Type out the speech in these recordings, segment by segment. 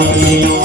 Thank you.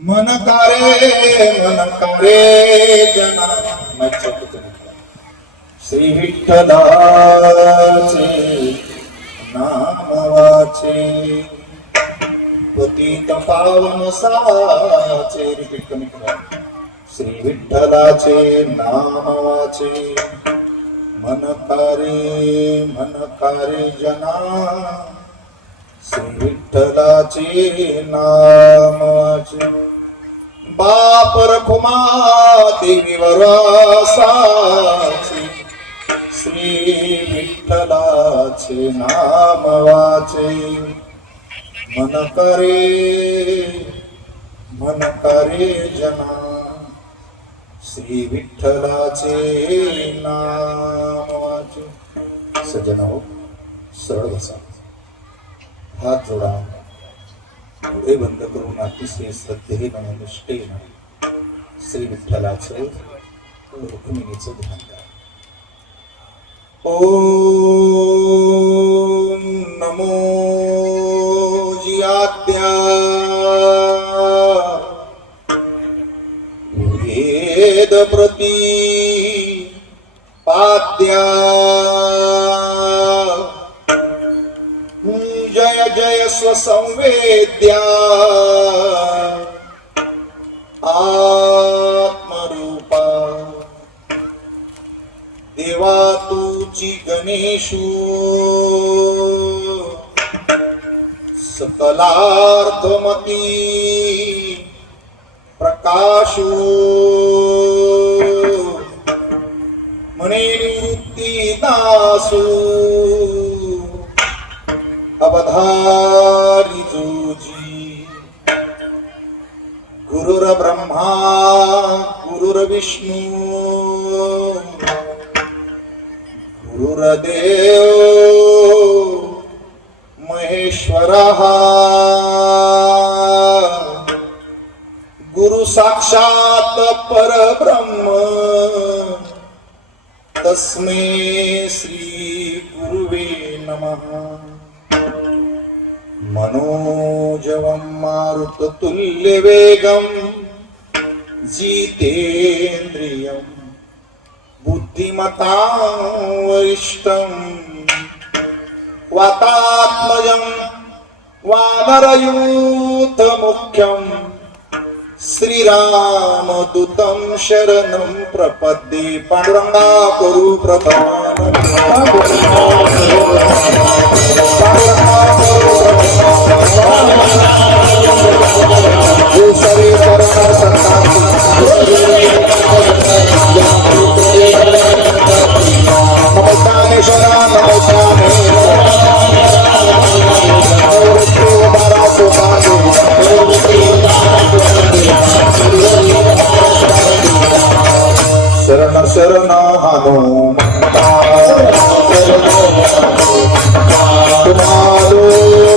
मन कारे जना श्री विठ्ठलाचे नाम वाचे पतित पावन साचे रिपीट कमी करा श्री विठ्ठलाचे नाम वाचे मन कारे जना श्री विठ्ठलाचे नाम वाचे बाप रखुमा देवी वरासाची श्री विठ्ठलाचे नाम वाचे मन करे जना श्री विठ्ठलाचे नाम वाचे। सज्जन हो सरळ बसा, हात जोडा, डोळे बंद करून अतिशय श्रद्धेने निष्ठेने श्री विठ्ठलाचं रुक्मिणीचं ध्यान करा। ओम नमो जियाद्या वेद प्रति पाद्या स्वसंवेद्या आत्मरूपा देवा तुची गणेशू सकलार्थमती प्रकाशू मने निवृत्ती दासू अवधारी जोजी गुरुर्ब्रह्मा गुरुर्विष्णू गुरुर्देव महेश्वरः गुरु साक्षात परब्रह्म तस्मै श्री गुरुवे नमः। मनोजवं मारुततुल्यवेगं जितेन्द्रियं बुद्धिमतां वरिष्ठं वातात्मजं वानरयूथमुख्यं श्रीरामदूतं शरणं प्रपद्ये। पांडुरंगा करू प्रथम शरण शरण हनुमंता तुम्हारो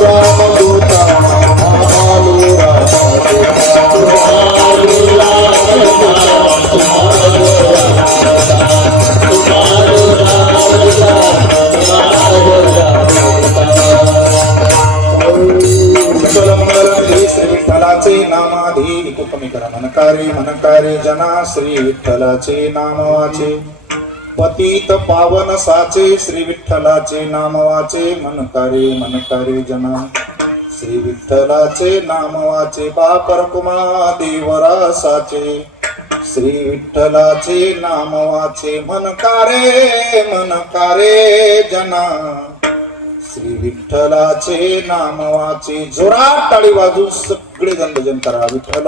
रामदूता तुम्हारो श्री विठ्ठलाचे नामाधीन कमी करा। मनकारे मनकारे जना श्री विठ्ठलाचे नाम वाचे पतित पावन साचे श्री विठ्ठलाचे नाम वाचे। मनकारे मनकारे जना श्री विठ्ठलाचे नाम वाचे बापर कुमा देवरा साचे श्री विठ्ठलाचे नाम वाचे। मनकारे मनकारे जना श्री विठ्ठलाचे नाम वाचे। जोरात टाळी वाजू सगळे जण भजन करा विठ्ठल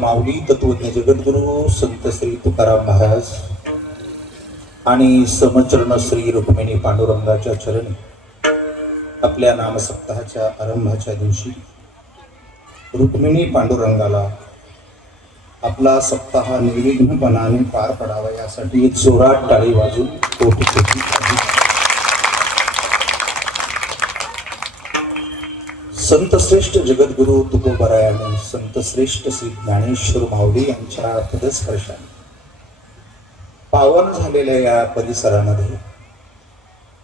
माऊली तत्वज्ञ जगद्गुरु संत श्री तुकाराम महाराज आणि समचरण श्री रुक्मिणी पांडुरंगाच्या चरणी आपल्या नामसप्ताहाच्या आरंभाच्या दिवशी रुक्मिणी पांडुरंगाला आपला सप्ताह निर्विघ्नपणाने पार पडावा यासाठी एक जोरात टाळी वाजून कोटी कोटी संत श्रेष्ठ जगद्गुरु तुकोबरायाने संत श्रेष्ठ श्री ज्ञानेश्वर माऊली यांच्या पदस्पर्शाने पावन झालेल्या या परिसरामध्ये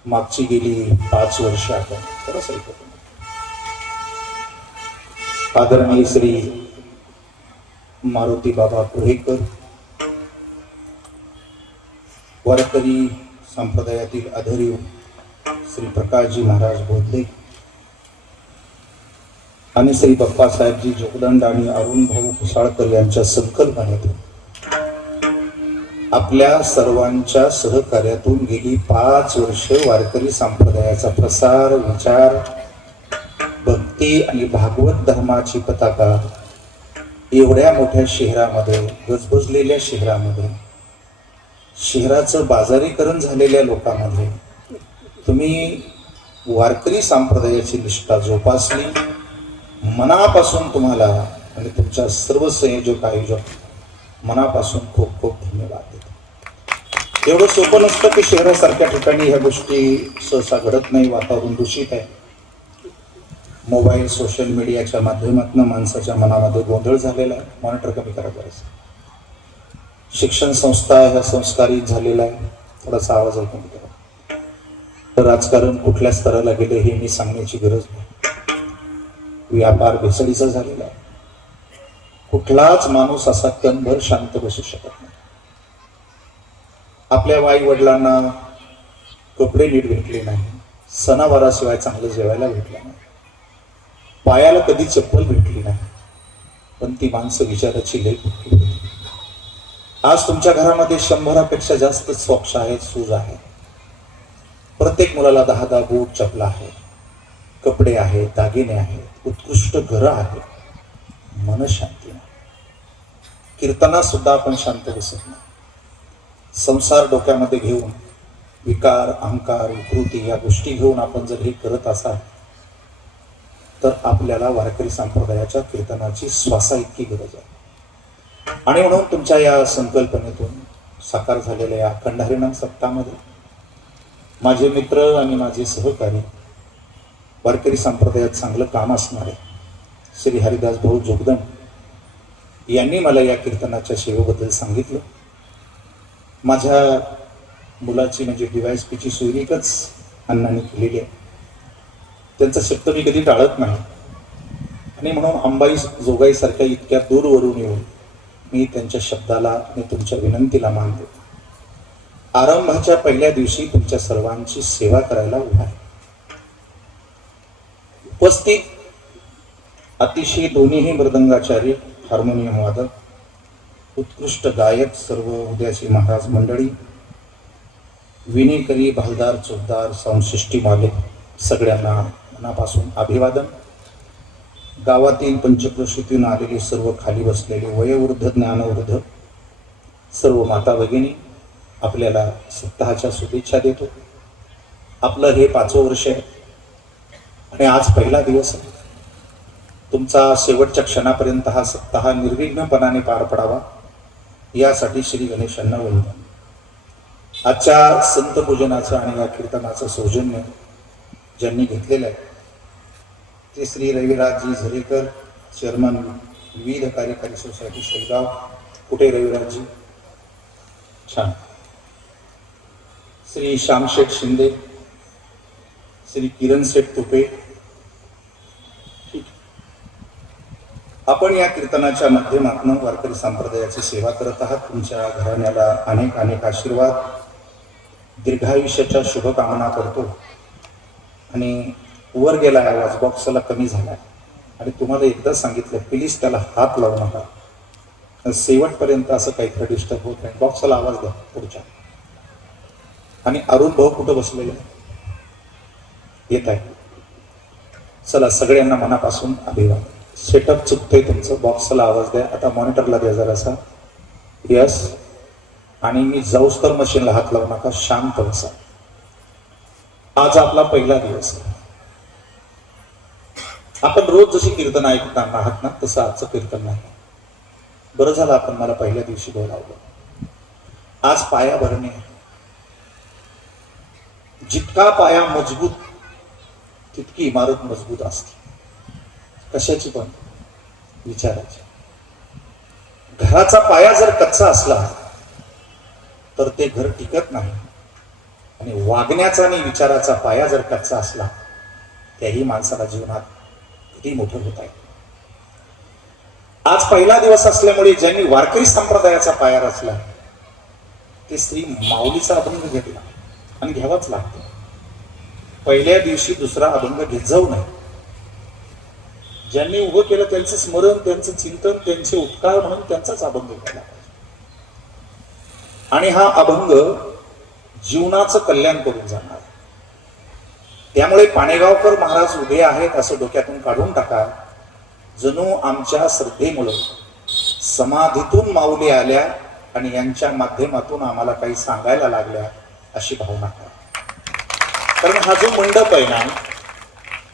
मागची गेली 5 वर्ष आपण खरंच ऐकतो. आदरणीय श्री मारुती बाबा कुहेकर वारकरी संप्रदायातील आधारीव श्री प्रकाशजी महाराज बोधले आणि श्री बाप्पासाहेबजी जोगदंड आणि अरुण भाऊ कुसाळकर यांच्या संकल्पनेतून आपल्या सर्वांच्या सहकार्यातून गेली 5 वर्ष वारकरी संप्रदायाचा प्रसार, विचार, भक्ती आणि भागवत धर्माची पताका एवढ्या मोठ्या शहरामध्ये, गजबजलेल्या शहरामध्ये, शहराचं बाजारीकरण झालेल्या लोकांमध्ये तुम्ही वारकरी संप्रदायाची निष्ठा जोपासली. मनापासून तुम्हाला आणि तुमच्या सर्व संयोजक आयोजक मनापासून खूप खूप धन्यवाद देतो. एवढं सोपं नसतं की शहरासारख्या ठिकाणी ह्या गोष्टी सहसा घडत नाही. वातावरण दूषित आहे. मोबाईल, सोशल मीडियाच्या माध्यमातून माणसाच्या मनामध्ये गोंधळ झालेला आहे. मॉनिटर कमी करा बरंच. शिक्षण संस्था ह्या संस्कारित झालेला आहे. थोडासा आवाज ऐकून करा. तर राजकारण कुठल्या स्तराला गेले हे मी सांगण्याची गरज नाही. व्यापार भेसळीचा झालेला आहे. कुठलाच माणूस असा कणभर शांत बसू शकत नाही. आपल्या आई वडिलांना कपडे नीट भेटले नाही, सणावाराशिवाय चांगलं जेवायला भेटलं नाही, पायाला कधी चप्पल भेटली नाही, पण ती माणसं विचाराची लई फुटली होती. आज तुमच्या घरामध्ये 100पेक्षा जास्त सॉक्स आहेत, शूज आहेत. प्रत्येक मुलाला 10-10 बूट चपला आहे, कपडे आहेत, दागिने आहेत, उत्कृष्ट घरं आहेत. मन शांती नाही. कीर्तना सुद्धा आपण शांत बसत नाही. संसार डोक्यामध्ये घेऊन विकार, अहंकार, विकृती या गोष्टी घेऊन आपण जर हे करत असाल तर आपल्याला वारकरी संप्रदायाच्या कीर्तनाची श्वासा इतकी गरज आहे. आणि म्हणून तुमच्या या संकल्पनेतून साकार झालेल्या या अखंड हरिनाम सप्ताहामध्ये माझे मित्र आणि माझे सहकारी वारकरी संप्रदायात चांगलं काम असणारे श्री हरिदास भाऊ जोगदंड यांनी मला या कीर्तनाच्या सेवेबद्दल सांगितलं. माझ्या मुलाची म्हणजे DYSPची सुरिकच अण्णांनी केलेली आहे. त्यांचा शब्द मी कधी टाळत नाही. आणि म्हणून अंबाई जोगाईसारख्या इतक्या दूरवरून येऊन मी त्यांच्या शब्दाला आणि तुमच्या विनंतीला मान देतो. आरंभाच्या पहिल्या दिवशी तुमच्या सर्वांची सेवा करायला उभा आहे. उपस्थित अतिशय दोन्हीही मृदंगाचार्य, हार्मोनियम वादक, उत्कृष्ट गायक, सर्व उद्याची महाराज मंडळी, विनेकरी, भालदार, चोपदार, साऊंड मालिक, सगळ्यांना मनापासून अभिवादन. गावातील पंचक्रोशीतून आलेली सर्व खाली बसलेले वयोवृद्ध, ज्ञानवृद्ध सर्व माता भगिनी आपल्याला सप्ताहाच्या शुभेच्छा देतो. आपलं हे 5वं वर्ष आहे आणि आज पहिला दिवस आहे. तुमचा शेवटच्या क्षणापर्यंत हा सप्ताह निर्विघ्नपणाने पार पडावा यासाठी श्री गणेशांना वंदन. आजच्या संत पूजनाचं आणि या कीर्तनाचं सौजन्य ज्यांनी घेतलेलं आहे ते श्री रविराजजी झरेकर, चेअरमन विविध कार्यकारी सोसायटी शेगाव. कुठे रविराजजी? छान. श्री श्यामशेठ शिंदे, श्री किरण शेठ तुपे. आपण या कीर्तनाच्या माध्यमातून वारकरी संप्रदायाची सेवा करत आहात. तुमच्या घराण्याला अनेक अनेक आशीर्वाद, दीर्घायुष्याच्या शुभकामना करतो. आणि वर गेला आवाज बॉक्सला कमी झाला आणि तुम्हाला एकदा सांगितलं प्लीज त्याला हात लावू नका. शेवटपर्यंत असं काहीतरी डिस्टर्ब होत नाही. बॉक्सला आवाज द्या पुढच्या. आणि अरुण भाऊ कुठं बसलेले येत आहे. चला सगळ्यांना मनापासून अभिवादन. सेटअप चुकतोय तुमचं. बॉक्सला आवाज द्या. आता मॉनिटरला द्या जरासा. यस. आणि मी जाऊस तर मशीनला हात लावू नका. शांत बसा. आज आपला पहिला दिवस आहे. आपण रोज जशी कीर्तन ऐकताना आहात ना तसं आजचं कीर्तन नाही. बरं झालं आपण मला पहिल्या दिवशी बोलावलं. आज पाया भरणे. जितका पाया मजबूत तितकी इमारत मजबूत असते. कशाची पण? विचाराची. घराचा पाया जर कच्चा असला तर ते घर टिकत नाही. आणि वागण्याचा आणि विचाराचा पाया जर कच्चा असला त्याही माणसाला जीवनात किती मोठं होत आहे. आज पहिला दिवस असल्यामुळे ज्यांनी वारकरी संप्रदायाचा पाया रचला ते श्री माऊलीचा अभंग घेतला आणि घ्यावाच लागतो. पहिल्या दिवशी दुसरा अभंग घेत जाऊ नये. ज्यांनी उभं केलं त्यांचं स्मरण, त्यांचं चिंतन, त्यांचे उपकार म्हणून त्यांचाच अभंग घ्यायला पाहिजे. आणि हा अभंग जीवनाचं कल्याण करून जाणार. त्यामुळे पाणेगावकर महाराज उभे आहेत असं डोक्यातून काढून टाका. जणू आमच्या श्रद्धेमुळे समाधीतून माऊली आल्या आणि यांच्या माध्यमातून आम्हाला काही सांगायला लागल्या अशी भावना करा. कारण हा जो मंडप आहे ना,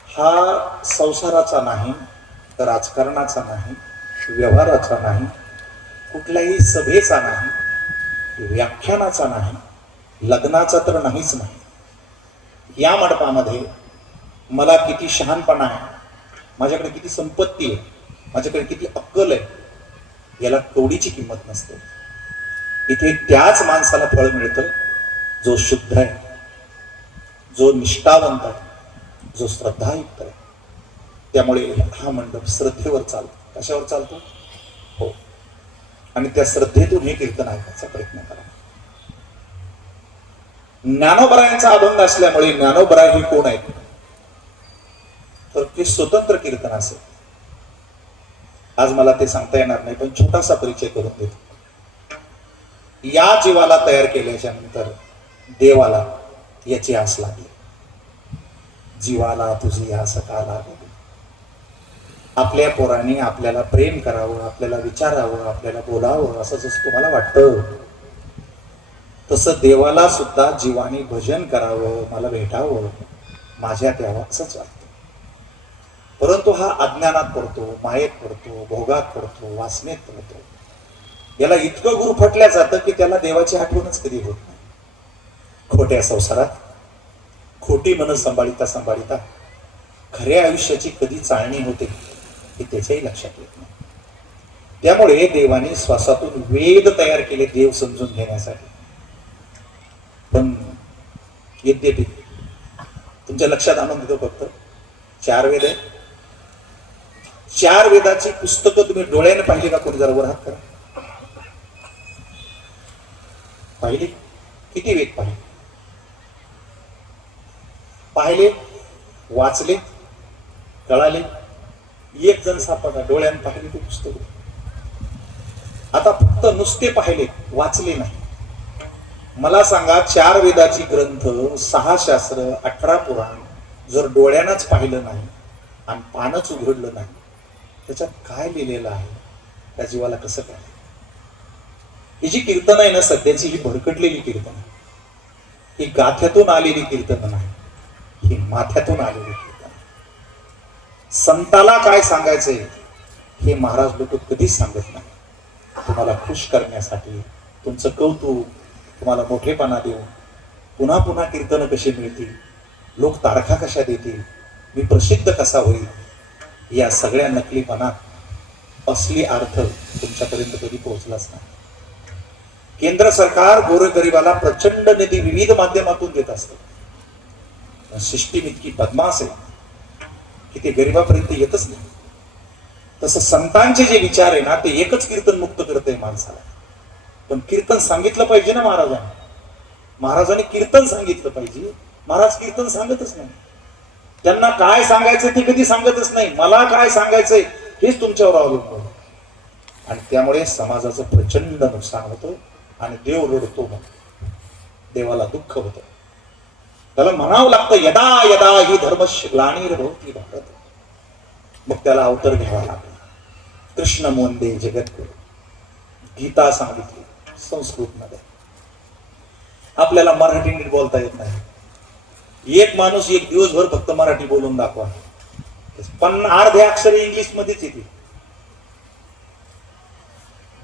हा संसाराचा नाही, राजकारणाचा नाही, व्यवहाराचा नाही, कुठल्याही सभेचा नाही, व्याख्यानाचा नाही, लग्नाचा तर नाहीच नाही. या मंडपामध्ये मला किती शहाणपणा आहे, माझ्याकडे किती संपत्ती आहे, माझ्याकडे किती अक्कल आहे, याला कवडीची किंमत नसते. इथे त्याच माणसाला फळ मिळतं जो शुद्ध आहे, जो निष्ठावंत आहे, जो श्रद्धायुक्त आहे. त्यामुळे हा मंडप श्रद्धेवर चालतो. कशावर चालतो? हो. आणि त्या श्रद्धेतून हे कीर्तन ऐकायचा प्रयत्न करा. ज्ञानोबरायांचा अभंग असल्यामुळे ज्ञानोबराय हे कोण आहेत तर ते स्वतंत्र कीर्तन असेल. आज मला ते सांगता येणार नाही, पण छोटासा परिचय करून देतो. या जीवाला तयार केल्याच्या नंतर देवाला याची आस लागली. जीवाला तुझी आस का लागली. आपल्या पोरांनी आपल्याला प्रेम करावं, आपल्याला विचारावं, आपल्याला बोलावं असं जसं तुम्हाला वाटतं, तसं देवाला सुद्धा जीवानी भजन करावं, मला भेटावं, माझ्यात यावं असंच वाटतं. परंतु हा अज्ञानात पडतो, मायेत पडतो, भोगात पडतो, वासनेत पडतो. याला इतकं गुरफटल्या जातं की त्याला देवाची आठवणच कधी होत नाही. खोट्या संसारात खोटी मन सांभाळिता सांभाळिता खऱ्या आयुष्याची कधी चाळणी होते हे त्याच्याही लक्षात येत नाही. त्यामुळे देवाने श्वासातून वेद तयार केले देव समजून घेण्यासाठी. पण यद्यपि तुमच्या लक्षात आणून देतो, फक्त 4 वेद आहे. 4 वेदाची पुस्तकं तुम्ही डोळ्याने पाहिली का? कोणी जरा वर हात करा. पाहिले? किती वेद पाहिले? पाहिले, वाचले, कळाले? एक जण सापडला डोळ्याने पाहिले ते पुस्तक. आता फक्त नुसते पाहिले, वाचले नाही. मला सांगा, 4 वेदाची ग्रंथ, 6 शास्त्र, 18 पुराण जर डोळ्यानंच पाहिलं नाही आणि पानच उघडलं नाही, त्याच्यात काय लिहिलेलं आहे त्या जीवाला कसं काय? ही जी कीर्तन आहे ना सध्याची, ही भरकटलेली कीर्तन आहे. ही गाथ्यातून आलेली कीर्तन नाही, ही माथ्यातून आलेली कीर्तन. संताला काय सांगायचंय हे महाराज लोक कधीच सांगत नाही. तुम्हाला खुश करण्यासाठी, तुमचं कौतुक, तुम्हाला मोठेपणा देऊन पुन्हा पुन्हा कीर्तन कशी मिळतील, लोक तारखा कशा देतील, मी प्रसिद्ध कसा होईल, या सगळ्या नकलीपणात असली अर्थ तुमच्यापर्यंत कधी पोहोचलाच नाही. केंद्र सरकार गोरगरिबाला प्रचंड निधी विविध माध्यमातून देत असतं. सिस्टीम इतकी बदमाश आहे की ते गरिबापर्यंत येतच नाही. तसं संतांचे जे विचार आहे ना, ते एकच कीर्तन मुक्त करतंय माणसाला. पण कीर्तन सांगितलं पाहिजे ना महाराजांनी. महाराजांनी कीर्तन सांगितलं पाहिजे. महाराज कीर्तन सांगतच नाही. त्यांना काय सांगायचं ते कधी सांगतच नाही. मला काय सांगायचंय हेच तुमच्यावर अवलंबून. आणि त्यामुळे समाजाचं प्रचंड नुकसान होतं आणि देव रडतो. देवाला दुःख होतं. त्याला म्हणावं लागतं, यदा यदा ही धर्मस्य ग्लानिर्भवति भारत. मग त्याला अवतर घ्यावा लागला. कृष्ण मोंदे जगद्गुरु, गीता सांगितली संस्कृत मध्ये. आपल्याला मराठी नीट बोलता येत नाही. एक माणूस एक दिवसभर फक्त मराठी बोलून दाखवा, पण अर्धे अक्षरे इंग्लिश मध्येच येते.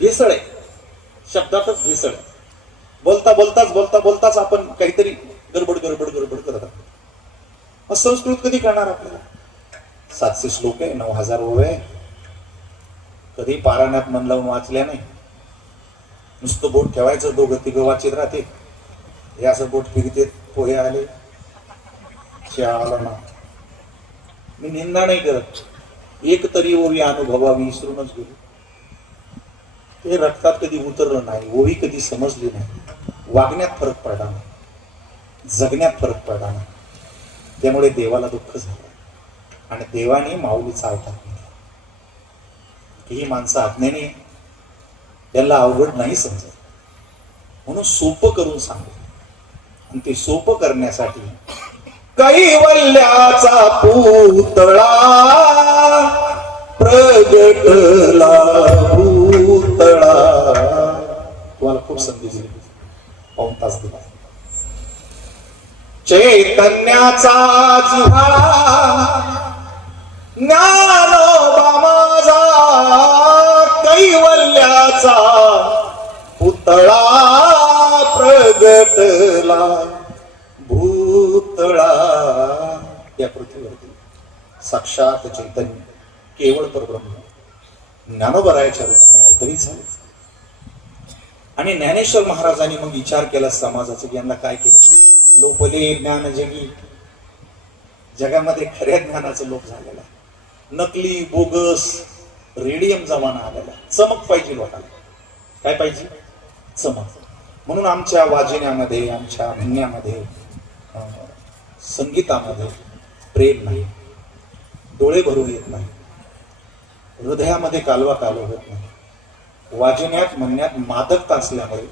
भेसळ आहे, शब्दातच भेसळ. बोलता बोलताच आपण काहीतरी गडबड करत आहोत. मग संस्कृत कधी करणार आपल्याला? 700 श्लोक आहे, 9000 ओव्या आहे. कधी पारायणात मन लावून वाचल्या नाही. नुसतं बोट ठेवायचं, दोघं तिघं वाचित राहते, हे असं बोट फिरते, पोहे आले, चहा आला ना. मी निंदा नाही करत, एक तरी ओवी अनुभवावी विसरूनच गेलो. ते रक्तात कधी उतरलं नाही, ओवी कधी समजली नाही, वागण्यात फरक पडला नाही, जगण्यात फरक पडला नाही. त्यामुळे देवाला दुःख झालं आणि देवाने माऊली चालतात ही माणसं आज्ञेने, त्यांना अवघड नाही समजत, म्हणून सोपं करून सांगतो. आणि ते सोपं करण्यासाठी कैवल्याचा पुतळा प्रगटला भूतळा. तुम्हाला खूप संधी दिली, पाऊण तास दिला. चैतन्याचा जिव्हाळा ज्ञानोबा माझा, कैवल्याचा पुतळा प्रगटला भूतळा. या पृथ्वीवरती साक्षात चैतन्य केवळ परब्रह्म ज्ञानोबरायाच्या रूपाने अवतरित झाले. आणि ज्ञानेश्वर महाराजांनी मग विचार केला समाजाचा, यांना काय केलं, लोपले ज्ञान जगी. जगामध्ये खऱ्या ज्ञानाचा लोप झालेला, नकली बोगस रेडियम जमाना आलेला. चमक पाहिजे लोकांना, काय पाहिजे, चमक. म्हणून आमच्या वाजण्यामध्ये, आमच्या म्हणण्यामध्ये, संगीतामध्ये प्रेम नाही, डोळे भरून येत नाही, हृदयामध्ये कालवा कालव होत नाही. वाजण्यात म्हणण्यात मादकता असल्यामुळे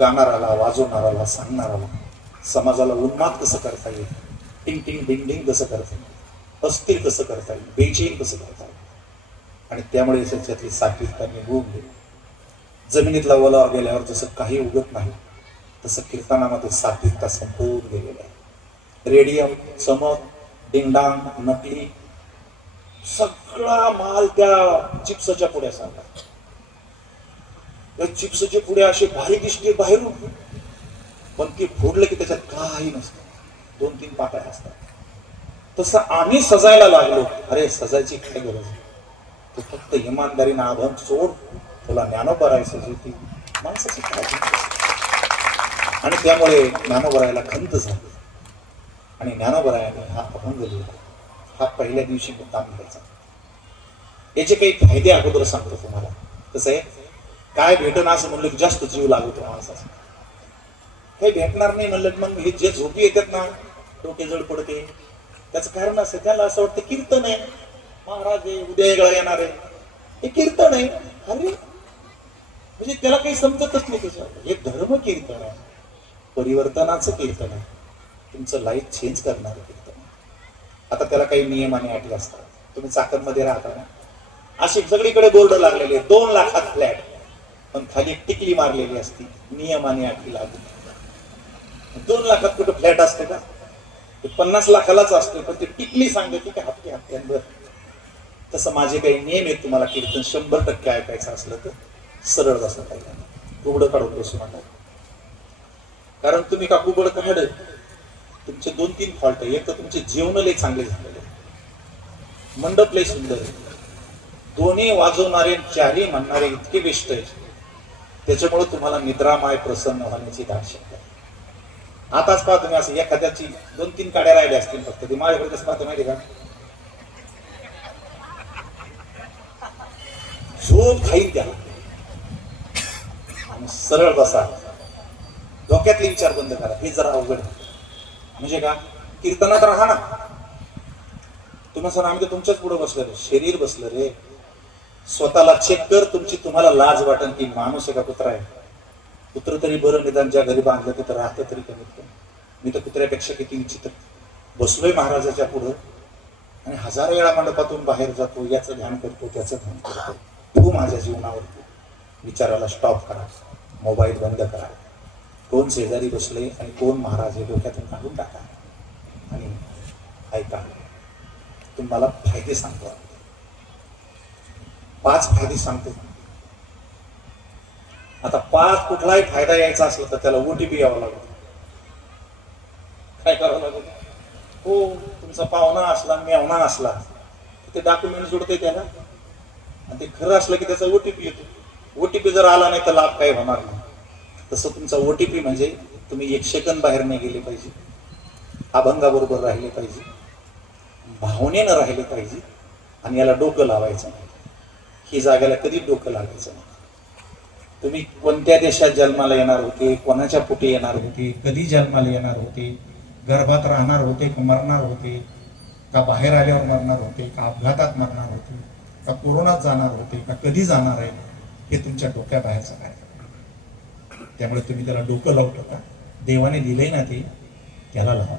गाणाराला, वाजवणाराला, सांगणाराला, समाजाला उन्माद कसं करता येईल, टिंग टिंग डिंग डिंग कसं करता येईल, अस्थिर कसं करता येईल, बेचैन कसं करता येईल. आणि त्यामुळे त्याच्यातली सात्विकता निघून गेली. जमिनीतला ओलावा गेल्यावर जसं काही उगत नाही, तसं कीर्तनामध्ये सात्विकता संपून गेलेली आहे. रेडियम, चमक, डिंगडांग, नकली सगळा माल त्या चिप्सच्या पुढ्या सांगतात. त्या चिप्सचे पुढे असे भारी दिसते बाहेरून, पण ती फोडलं की त्याच्यात काही नसतं, 2-3 पाकळ्या असतात. तसं आम्ही सजायला लागलो. अरे सजायची काय गरज, तू फक्त इमानदारीनं अभंग सोड, तुला ज्ञानोबरायचं जे ती माणसाची काळजी. आणि त्यामुळे ज्ञानोबरायला खंत झाली आणि ज्ञानोबरायाने हा अभंग लिहिला. हा पहिल्या दिवशी मुद्दाम लिहायचा. याचे काही फायदे अगोदर सांगतो तुम्हाला. कसं आहे, काय भेटणं असं म्हणलं की जास्त जीव लागतो माणसाचा. काही भेटणार नाही म्हणलं मग हे जे झोपी येतात ना, डोके जड पडते, त्याचं कारण असं, त्याला असं वाटतं कीर्तन आहे, महाराज आहे, उद्या वेगळा येणार आहे, हे कीर्तन आहे. अरे म्हणजे त्याला काही समजतच नाही त्याच्यावर. हे धर्म कीर्तन आहे, परिवर्तनाचं कीर्तन आहे, तुमचं लाईफ चेंज करणारं कीर्तन आहे. आता त्याला काही नियम आणि अटी असतात. तुम्ही चाकणमध्ये राहता ना, असे सगळीकडे बोर्ड लागलेले, 2 लाखात फ्लॅट, पण खाली एक टिकली मारलेली असती, नियम आणि अटी लागू. 2 लाखात कुठं फ्लॅट असते का, 50 लाखालाच असते, पण ती टिकली सांगते की हप्त्यावर. तसं माझे काही नियम आहेत. तुम्हाला कीर्तन 100% ऐकायचं असलं तर सरळ बसा पाहिजे, उघडं काढून बसू नका. कारण तुम्ही का उघड काढ, तुमचे 2-3 फॉल्ट. एक तर तुमचे जेवण लय चांगले झालेले, मंडप लय सुंदर आहे, दोन्ही वाजवणारे, चारही म्हणणारे इतके बेस्ट आहे, त्याच्यामुळे तुम्हाला निद्रामाय प्रसन्न होण्याची शक्यता. आताच पहा तुम्ही, असं एखाद्याची 2-3 काड्या राहिल्या असतील फक्त, ते माझ्याकडे कसं पाहतो माहिती का, झोप खाईल त्याला. आणि सरळ बसा, डोक्यातले विचार बंद करा. हे जरा अवघड म्हणजे का, कीर्तनात राहा ना. तुम्ही सर आम्ही तर तुमच्याच पुढे बसलो रे, शरीर बसलं रे. स्वतःला चेक कर, तुमची तुम्हाला लाज वाटन की माणूस आहे का कुत्रा आहे. कुत्र तरी बरं, निदान ज्या घरी बांधलं तिथं राहतं तरी कमीत कमी. मी तर कुत्र्यापेक्षा किती विचित्र बसलोय महाराजाच्या पुढं, आणि 1000 वेळा मंडपातून बाहेर जातो, याचं ध्यान करतो, त्याचं ध्यान करतो. तू माझ्या जीवनावरती विचाराला स्टॉप करा, मोबाईल बंद करा, कोण शेजारी बसले आणि कोण महाराज हे डोक्यातून काढून टाका आणि ऐका. तुम्हाला फायदे सांगतो, 5 फायदे सांगतो. आता 5 कुठलाही फायदा यायचा असला तर त्याला OTP यावं लागतं. काय करावं लागतं, हो तुमचा पाहुणा असला, मेवणा असला, ते डॉक्युमेंट जोडते त्याला, आणि ते खरं असलं की त्याचा OTP येतो. ओटीपी जर आला नाही तर लाभ काही होणार नाही. तसं तुमचा ओटीपी म्हणजे तुम्ही 1 सेकंद बाहेर नाही गेले पाहिजे, अभंगाबरोबर राहिले पाहिजे, भावनेनं राहिले पाहिजे, आणि याला डोकं लावायचं नाही. ही जागेला कधी डोकं लावायचं नाही. तुम्ही कोणत्या देशात जन्माला येणार होते, कोणाच्या पोटी येणार होते, कधी जन्माला येणार होते, गर्भात राहणार होते का मरणार होते, का बाहेर आल्यावर मरणार होते, का अपघातात मरणार होते, का कोरोनात जाणार होते, का कधी जाणार आहे, हे तुमच्या डोक्याबाहेरचं काय. त्यामुळे तुम्ही त्याला डोकं लावू नका. देवाने दिले ना ते त्याला लावा.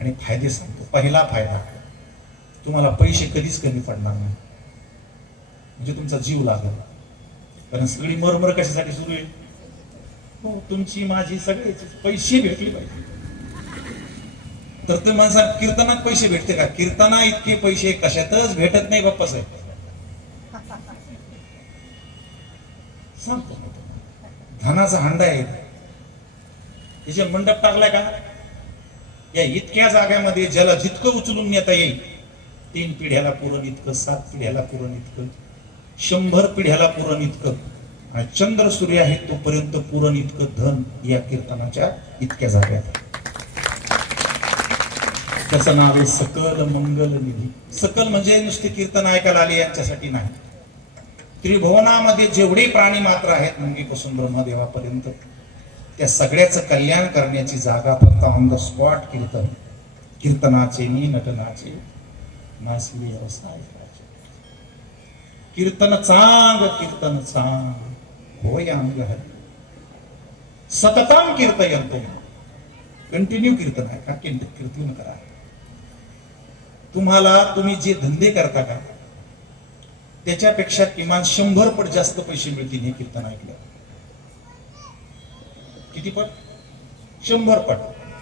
आणि फायदे सांगतो. पहिला फायदा, तुम्हाला पैसे कधीच कमी पडणार नाही, म्हणजे तुमचा जीव लागेल. कारण सगळी मरमर कशासाठी सुरू आहे? हो, तुमची माझी सगळ्याची पैसे भेटले पाहिजे. तर ते माणसा कीर्तनात पैसे भेटते का? कीर्तना इतके पैसे कशातच भेटत नाही बाप्पा साहेब. सांगतो धनाचा हंडा आहे. त्याचे मंडप टाकलाय का? या इतक्या जाग्यामध्ये ज्याला जितकं उचलून नेता येईल, 3 पिढ्याला पुरण इतकं, 7 पिढ्याला पुरण इतकं, 100 पिढ्याला पुरण इतकं, आणि चंद्र सूर्य आहे तोपर्यंत पुरण इतकं धन या कीर्तनाच्या इतक्या जाग्यात. त्याचं नाव आहे सकल मंगल निधी. सकल म्हणजे नुसते कीर्तन ऐकायला आले यांच्यासाठी नाही. त्रिभुवनामध्ये जेवढे प्राणी मात्र आहेत, मुंगीपासून ब्रह्मदेवापर्यंत, त्या सगळ्याचं कल्याण करण्याची जागा फक्त ऑन द स्पॉट कीर्तन. कीर्तनाचे नि नटनाचे नासले व्यवसाय. कीर्तन चांग होय अंग हरी सततम कीर्तयंतो. कंटिन्यू कीर्तन आहे का? कीर्तन करा. तुम्ही जे धंदे करता का त्याच्यापेक्षा किमान 100 पट जास्त पैसे मिळतील हे कीर्तन ऐकलं. किती पट? 100 पट.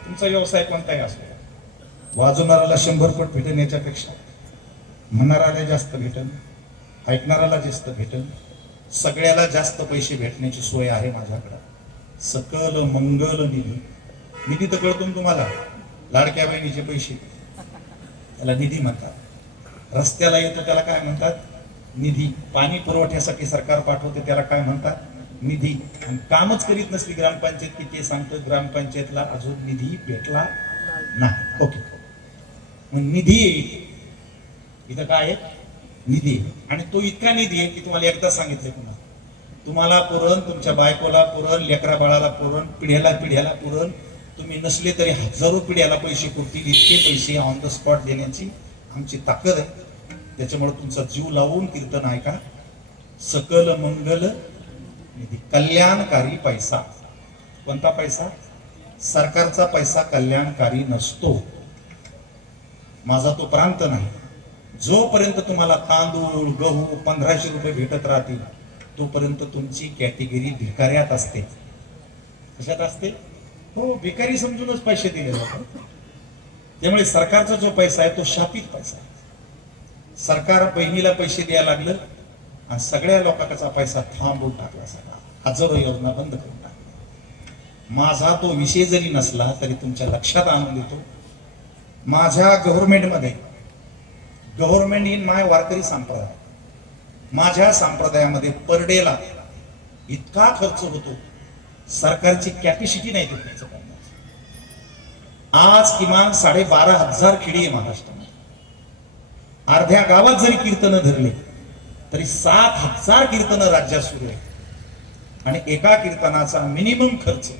तुमचा व्यवसाय कोणताही असतो, वाजवणाऱ्याला 100 पट भेटेल याच्यापेक्षा म्हणणाऱ्याला जास्त भेटेल, ऐकणाऱ्याला जास्त भेटेल, सगळ्याला जास्त पैसे भेटण्याची सोय आहे माझ्याकडे. सकल मंगल निधी. निधी तर कळतो तुम्हाला, लाडक्या बहिणीचे पैसे, त्याला निधी म्हणतात. रस्त्याला येतो त्याला काय म्हणतात? निधी. पाणी पुरवठ्यासाठी सरकार पाठवते त्याला काय म्हणतात? निधी. आणि कामच करीत नसली ग्रामपंचायत की ते सांगतं ग्रामपंचायतला अजून निधी भेटला नाही. ओके, मग निधी इथं काय आहे? निधी. आणि तो इतका निधी आहे की तुम्हाला एकदा सांगितलं पुन्हा, तुम्हाला पुरण, तुमच्या बायकोला पुरण, लेकरा बाळाला पुरण, पिढ्याला पुरण. तुम्ही नसले तरी हजारो पिढ्याला पैसे पुरतील इतके पैसे ऑन द स्पॉट देण्याची आमची ताकद आहे. त्याच्यामुळे तुमचा जीव लावून कीर्तन ऐका. सकल मंगल निधी. कल्याणकारी पैसा. कोणता पैसा? सरकारचा पैसा कल्याणकारी नसतो. माझा तो प्रांत नाही. जोपर्यंत तुम्हाला तांदूळ गहू 1500 रुपये भेटत राहतील तोपर्यंत तुमची कॅटेगरी भिकाऱ्यात असते. कशात असते? हो, भिकारी समजूनच पैसे दिले जातात. त्यामुळे सरकारचा जो पैसा आहे तो शापित पैसा आहे. सरकार बहिणीला पैसे द्यायला लागलं आणि सगळ्या लोकांचा पैसा थांबवून टाकला. सगळा हजारो योजना बंद करून टाकल्या. माझा तो विषय जरी नसला तरी तुमच्या लक्षात आणून देतो. माझ्या गव्हर्नमेंटमध्ये, गव्हर्नमेंट इन माय वारकरी संप्रदाय, माझ्या संप्रदायामध्ये पर डेला इतका खर्च होतो, सरकारची कॅपॅसिटी नाही ते खर्च करण्याची. आज किमान 12,500 खेडी आहे महाराष्ट्रामध्ये. अर्ध्या गावात जरी कीर्तनं धरले तरी 7,000 कीर्तनं राज्यात सुरू आहे. आणि एका कीर्तनाचा मिनिमम खर्च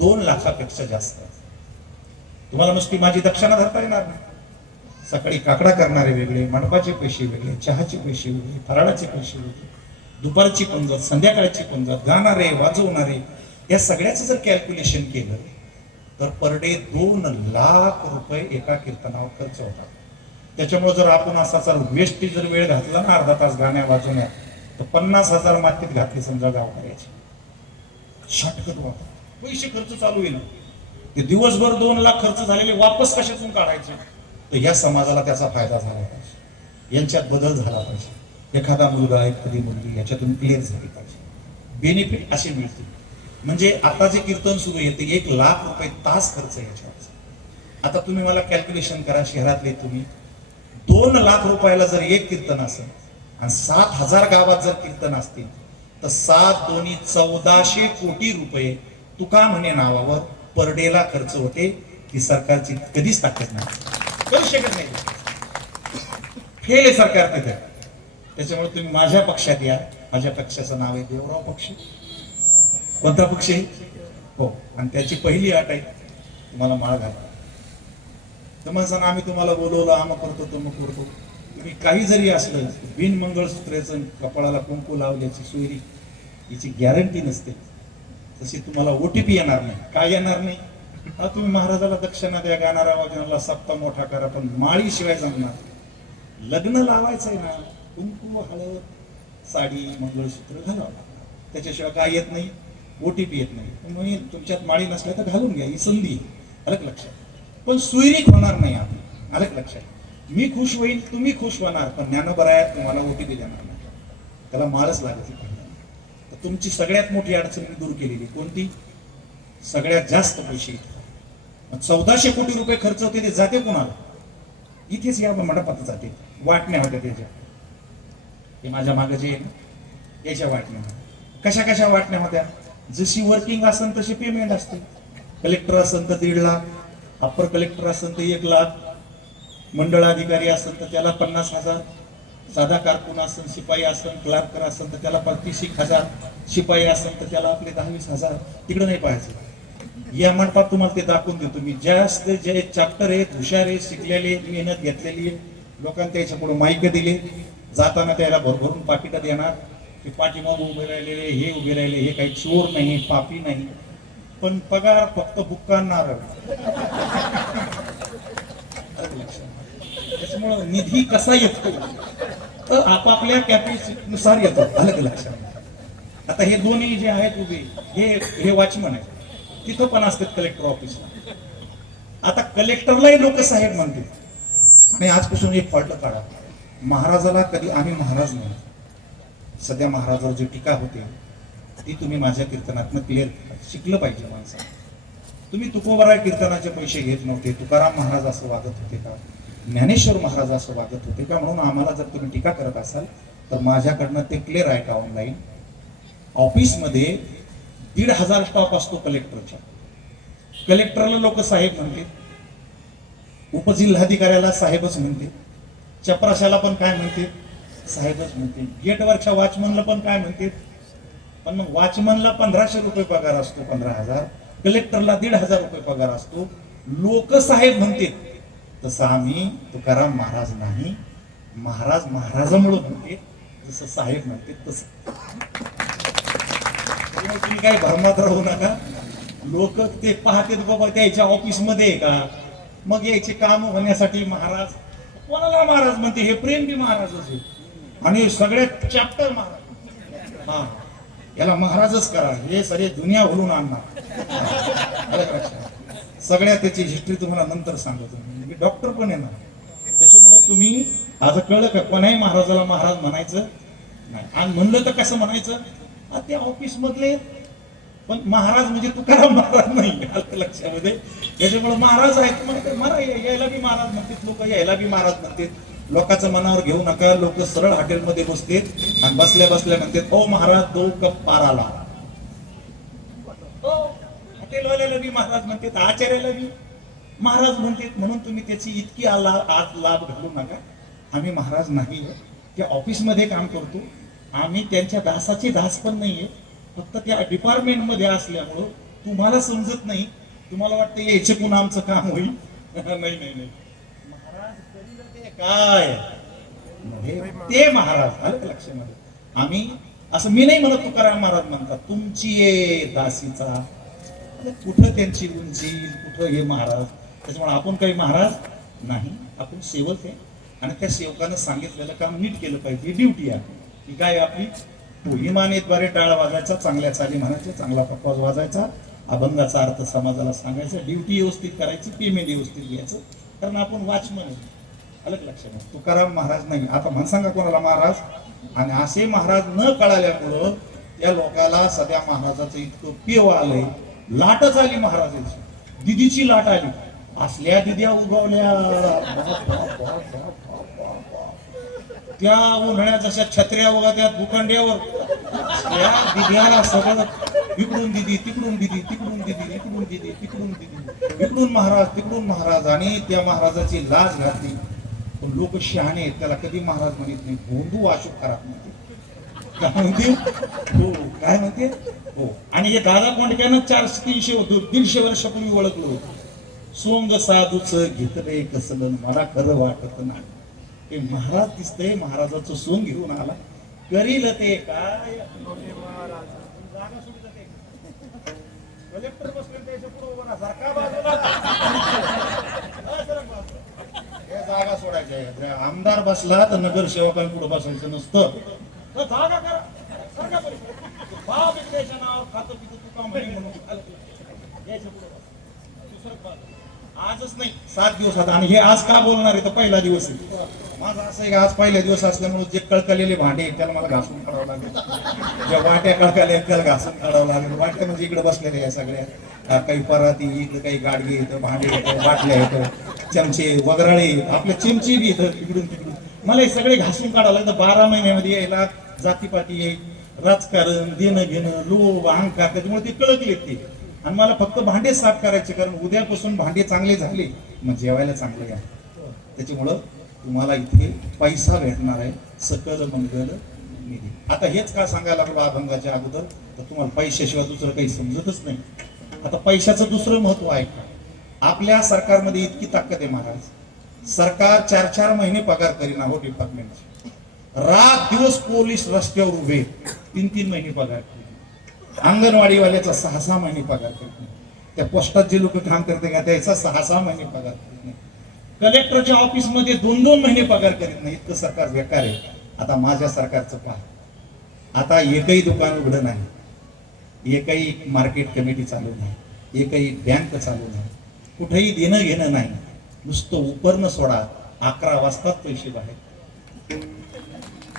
2 लाखापेक्षा जास्त. तुम्हाला नुसती माझी दक्षिणा धरता येणार नाही. सकाळी काकडा करणारे वेगळे, मंडपाचे पैसे वेगळे, चहाचे पैसे वेगळे, फराळाचे पैसे वेगळे, दुपारची पंगत, संध्याकाळची पंगत, गाणारे वाजवणारे, या सगळ्याचं जर कॅल्क्युलेशन केलं तर पर डे 2 लाख रुपये एका कीर्तनावर खर्च होतात. त्याच्यामुळे जर आपण असा वेस्टेज जर वेळ घातला ना अर्धा तास गाण्या वाजवण्यात, तर 50,000 मातीत घातले समजा गावकऱ्याचे. शॉर्टकट वापर, पैसे खर्च चालू आहे ना. ते दिवसभर 2 लाख खर्च झालेले वापस कशातून काढायचे? तर या समाजाला त्याचा फायदा झाला पाहिजे, यांच्यात बदल झाला पाहिजे. एखादा मुलगा, एखादी मुलगी याच्यातून क्लिअर झाली पाहिजे. बेनिफिट असे मिळतील. म्हणजे आता जे कीर्तन सुरू आहे ते 1 लाख रुपये तास खर्च याच्यावर. आता तुम्ही मला कॅल्क्युलेशन करा, शहरातले तुम्ही 2 लाख रुपयाला जर एक कीर्तन असेल आणि 7,000 गावात जर कीर्तन असतील तर 7 दोन्ही 1400 कोटी रुपये तुका म्हणे नावावर पर डेला खर्च होते. ती सरकारची कधीच ताकद नाही, करू शकत नाही. फेल आहे सरकार तिथे. त्याच्यामुळे तुम्ही माझ्या पक्षात या. माझ्या पक्षाचं नाव आहे देवराव पक्ष. कोणता पक्ष आहे? हो. आणि त्याची पहिली अट आहे तुम्हाला माळ घाला. तर आम्ही तुम्हाला बोलवलं, आम्ही करतो तम करतो. तुम्ही काही जरी असलं, बिन मंगळसूत्रेचं कपाळाला कुंकू लावल्याची सोयरी याची गॅरंटी नसते. तशी तुम्हाला ओटीपी येणार नाही. काय येणार नाही? हा, तुम्ही महाराजाला दक्षिणा द्या, गाणारा वाजनाला सप्ता मोठा करा, पण माळी शिवाय जमणार. लग्न लावायचंय ना, कुंकू हळद साडी मंगळसूत्र घालावं. त्याच्याशिवाय काय येत नाही? ओटीपी येत नाही. म्हणून तुमच्यात माळी नसल्या तर घालून घ्या, ही संधी. अलग लक्षात. पण सुईरीक होणार नाही आपली. अलग लक्षात. मी खुश होईल, तुम्ही खुश होणार, पण ज्ञानोबराया तुम्हाला ओटीपी देणार नाही. त्याला माळच लागत. तर तुमची सगळ्यात मोठी अडचण मी दूर केलेली. कोणती? सगळ्यात जास्त पैसे 1400 कोटी रुपये खर्च होते. ते जाते कोणाला? इथेच या मंडपात जाते. वाटण्या होत्या त्याच्या, हे माझ्या मागे जे याच्या वाटण्या. कशा कशा वाटण्या होत्या? जशी वर्किंग असेल तशी पेमेंट असते. कलेक्टर असेल तर 1.5 लाख, अप्पर कलेक्टर असेल तर 1 लाख, मंडळ अधिकारी असेल तर त्याला 50,000, साधा कारकून असेल, शिपाई असेल, क्लार्कर असेल तर त्याला 35,000, शिपाई असेल तर त्याला आपले 10-20,000. तिकडे नाही पाहायचं. या मंडपात तुम्हाला ते दाखवून देतो मी. जास्त जे चॅप्टर आहेत, हुशार आहेत, शिकलेले, मेहनत घेतलेली आहे लोकांना त्याच्या पुढे माईक दिले, जाताना त्याला भरभरून पाकिटं देणार. ते पाठीमाग उभे राहिलेले, हे उभे राहिले, हे काही चोर नाही, पापी नाही, पण पगार फक्त बुक्कांना. त्याच्यामुळं निधी कसा येतो तर आपापल्या कॅपॅसिटीनुसार येतो. अलग लक्षात. आता हे दोन्ही जे आहेत उभे, हे वॉचमन आहेत. तिथं पण असतात कलेक्टर ऑफिसला. आता कलेक्टरलाही लोक साहेब म्हणतील. आणि आजपासून एक फॉल्ट काढा. महाराजाला कधी आम्ही महाराज नाही. सध्या महाराजावर जी टीका होते ती तुम्ही माझ्या कीर्तनातनं क्लिअर शिकलं पाहिजे माणसाला. तुम्ही तुकोबाराय कीर्तनाचे पैसे घेत नव्हते, तुकाराम महाराज असं वागत होते का, ज्ञानेश्वर महाराज असं वागत होते का, म्हणून आम्हाला जर तुम्ही टीका करत असाल तर माझ्याकडनं ते क्लिअर आहे का ऑनलाईन. ऑफिसमध्ये 1,500 स्टॉप असतो कलेक्टरच्या. कलेक्टरला लोक साहेब म्हणते, उपजिल्हाधिकाऱ्याला साहेबच म्हणते, चपराशाला पण काय म्हणते? साहेबच म्हणते. गेटवरच्या वॉचमनला पण काय म्हणते? पण मग वॉचमनला 1,500 रुपये पगार असतो, 15,000. कलेक्टरला 1,500 रुपये पगार असतो. लोक साहेब म्हणते. तसं आम्ही तुकाराम महाराज नाही. महाराज महाराजामुळे म्हणते, जसं साहेब म्हणते तसं. तुम्ही काही भ्रमात राहू नका. लोक ते पाहते बाबा त्याच्या ऑफिसमध्ये का, मग यायचे काम होण्यासाठी महाराज. कोणाला महाराज म्हणते? हे प्रेम बी महाराजच आहे. आणि सगळ्यात चॅप्टर महाराज. हा, याला महाराजच करा, हे सगळे दुनिया हुलून आणणार. सगळ्या त्याची हिस्ट्री तुम्हाला नंतर सांगतो. मी डॉक्टर पण येणार. त्याच्यामुळं तुम्ही आता कळलं का, कोणाही महाराजाला महाराज म्हणायचं नाही. आणि म्हणलं तर कसं म्हणायचं? त्या ऑफिस मधले. पण महाराज म्हणजे तुकाराम महाराज नाही, लक्षामध्ये. त्याच्यामुळे महाराज आहेत, यायला बी महाराज म्हणतात लोक, यायला बी महाराज म्हणतात. लोकांचं मनावर घेऊ नका. लोक सरळ हॉटेलमध्ये बसतात आणि बसल्या बसल्या म्हणतात, ओ महाराज 2 कप पाराला. हॉटेलवाल्याला बी महाराज म्हणतात, आचार्याला बी महाराज म्हणतात. म्हणून तुम्ही त्याची इतकी आज लाभ घालू नका. आम्ही महाराज नाही. त्या ऑफिसमध्ये काम करतो आम्ही. त्यांच्या दासाचे दास पण नाहीये. फक्त त्या डिपार्टमेंटमध्ये असल्यामुळं तुम्हाला समजत नाही. तुम्हाला वाटतं याचे कोण आमचं काम होईल. नाही नाही नाही, महाराज ते काय ते महाराज. आलं लक्षामध्ये. आम्ही असं मी नाही म्हणत तुकाराम महाराज म्हणतात. तुमची ये दासीचा, कुठं त्यांची उंची, कुठं हे महाराज. त्याच्यामुळे आपण काही महाराज नाही. आपण सेवक आहे. आणि त्या सेवकानं सांगितलेलं काम नीट केलं पाहिजे. ड्युटी आहे ही काय आपली. इमानेद्वारे टाळ वाजायचा, चांगल्या चाली म्हणायचे, चांगला पकवाज वाजायचा, अभंगाचा अर्थ समाजाला सांगायचा, ड्युटी व्यवस्थित करायची, पेमेंट व्यवस्थित घ्यायचं. कारण आपण वॉचमन आहे. अलग लक्षात. तुकाराम महाराज नाही. आता म्हण सांगा कोणाला महाराज. आणि असे महाराज न कळाल्यामुळं त्या लोकाला सध्या महाराजाचं इतकं पेव आलंय. लाटच आली महाराजाची. दिदीची लाट आली. असल्या दिद्या उगवल्या. त्या उन्हाळ्यात जशा छत्र्या उभा त्या भूखंड्यावर त्या दिद्याला सगळं इकडून दिदी तिकडून दिदी तिकडून दिदी इकडून दिदी तिकडून दिदी इकडून महाराज आणि त्या महाराजाची लाज घातली. पण लोक शहाणे आहेत, त्याला कधी महाराज म्हणत नाही, भोंदू अशोक खराब म्हणते. काय म्हणते? हो काय म्हणते? हो. आणि हे दादा कोंडक्यानं 400-300 वर्षापूर्वी ओळखलं होतं. सोंग साधूच घेतलंय कसलं मला खरं वाटत नाही. ते महाराज दिसतंय, महाराजाचं सोंग घेऊन आला, करील ते काय कलेक्टर बसले त्याच्या पुढे उभा राहा, सारखा बाजूला जागा सोडायच्या. आमदार बसला तर नगरसेवकांपुढे बसायचं नसतं. जागा करा, सारखा बाप त्याच्या नावावर खातं पितं तू काम म्हणून याच्या पुढे दुसरं आजच नाही 7 दिवसात. आणि हे आज का बोलणार आहे तर पहिला दिवस आहे माझा. असं आहे का आज पहिला दिवस असल्यामुळे जे कळकलेले भांडे आहेत त्याला मला घासून काढावं लागेल. ज्या वाट्या कळकल्या आहेत त्याला घासून काढावं लागेल. वाट्या म्हणजे इकडे बसलेले आहे सगळ्या, काही पराती इकडे, काही गाडगे येतं, भांडे येतं, बाटल्या येतं, चमचे वगराळे, आपले चिमची बी येतं इकडून तिकडून. मला हे सगळे घासून काढावं लागतं. 12 महिन्यामध्ये यायला जातीपाती येईल, राजकारण, देणं घेणं, लोभ, अहंकार, त्याच्यामुळे ते कळकले ते. आणि मला फक्त भांडे साफ करायचे, कारण उद्यापासून भांडे चांगले झाले मग जेवायला चांगले आहे. त्याच्यामुळं तुम्हाला इथे पैसा भेटणार आहे, सकल मंगल निधी. आता हेच का सांगायला लागलो अभंगाच्या अगोदर, तर तुम्हाला पैशाशिवाय दुसरं काही समजतच नाही. आता पैशाचं दुसरं महत्व आहे का? आपल्या सरकारमध्ये इतकी ताकद आहे महाराज, सरकार 4-4 महिने पगार करीना हो डिपार्टमेंटचे. रात दिवस पोलीस रस्त्यावर उभे 3-3 महिने पगार करीना. अंगणवाडीवाल्याचा 6-6 महिने पगार करत नाही. त्या पोस्टात जे लोक काम करते का त्याचा 6-6 महिने पगार करत नाही. कलेक्टरच्या ऑफिसमध्ये 2-2 महिने पगार करीत नाही. इतकं सरकार बेकार आहे. आता माझ्या सरकारचं पहा, आता एकही दुकान उघडं नाही, एकही मार्केट कमिटी चालू नाही, एकही बँक चालू नाही, कुठेही देणं घेणं नाही. नुसतं उपरणं सोडा, 11 वाजताच पैसे बाहेर.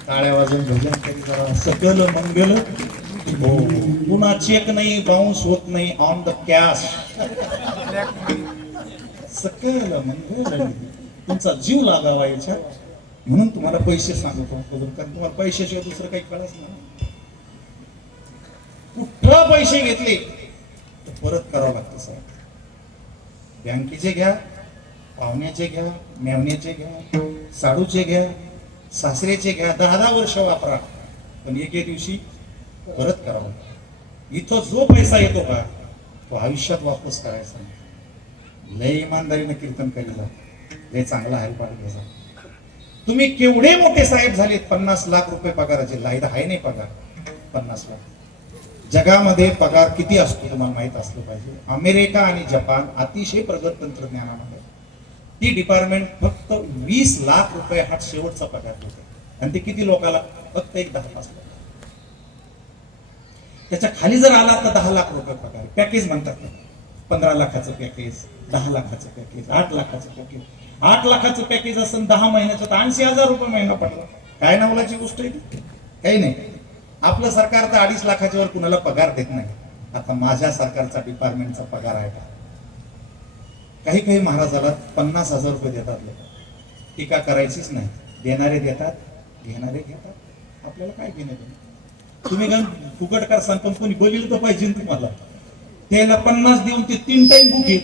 टाळ्या वाजून भजन करी जरा, सकल मंगल. हो, पुन्हा चेक नाही, बाउन्स होत नाही, ऑन द कॅश. सकल मंगल. तुमचा जीव लागावा याच्या, म्हणून तुम्हाला पैसे सांगतो, कारण तुम्हाला पैशाशिवाय दुसरं काही कळच नाही. कुठं पैसे घेतले तर परत करावं लागतं साहेब. बँकेचे घ्या, पाहुण्याचे घ्या, मेवण्याचे घ्या, साडूचे घ्या, सासरेचे घ्या, 10-10 वर्ष वापरा, पण एके दिवशी परत करावं. इथं जो पैसा येतो का तो आयुष्यात वापस करायचा नाही. लय इमानदारीनं कीर्तन केलेलं, लय चांगला आहे पाहिजे. तुम्ही केवढे मोठे साहेब झालेत, 50 लाख रुपये पगाराचे. लाईट आहे नाही पगार 50 लाख. जगामध्ये पगार किती असतो तुम्हाला माहित असलं पाहिजे. अमेरिका आणि जपान अतिशय प्रगत तंत्रज्ञानामध्ये, ती डिपार्टमेंट फक्त 20 लाख रुपये हा शेवटचा पगार देते. आणि ते किती लोकांना? फक्त 10-5 लाख. त्याच्या खाली जर आला तर 10 लाख रुपये पगार. पॅकेज म्हणतात, 15 लाखाचं पॅकेज, 10 लाखाचं पॅकेज, 8 लाखाचं पॅकेज. 8 लाखाचं पॅकेज असेल 10 महिन्याचं तर 80,000 रुपये महिना पडला. काय नावलाची गोष्ट आहे ती? काही नाही. आपलं सरकार तर 2.5 लाखाच्या वर कुणाला पगार देत नाही. आता माझ्या सरकारचा डिपार्टमेंटचा पगार आहे का? काही महाराजाला 50,000 रुपये देतात लोक. टीका करायचीच नाही. देणारे देतात, घेणारे घेतात. आपल्याला काय घेणं देणं? तुम्ही गण फुकट करसान, पण कोणी बोलिलं तर पाहिजे तुम्हाला. त्याला 50 देऊन ते 3 टाइम भूक येत,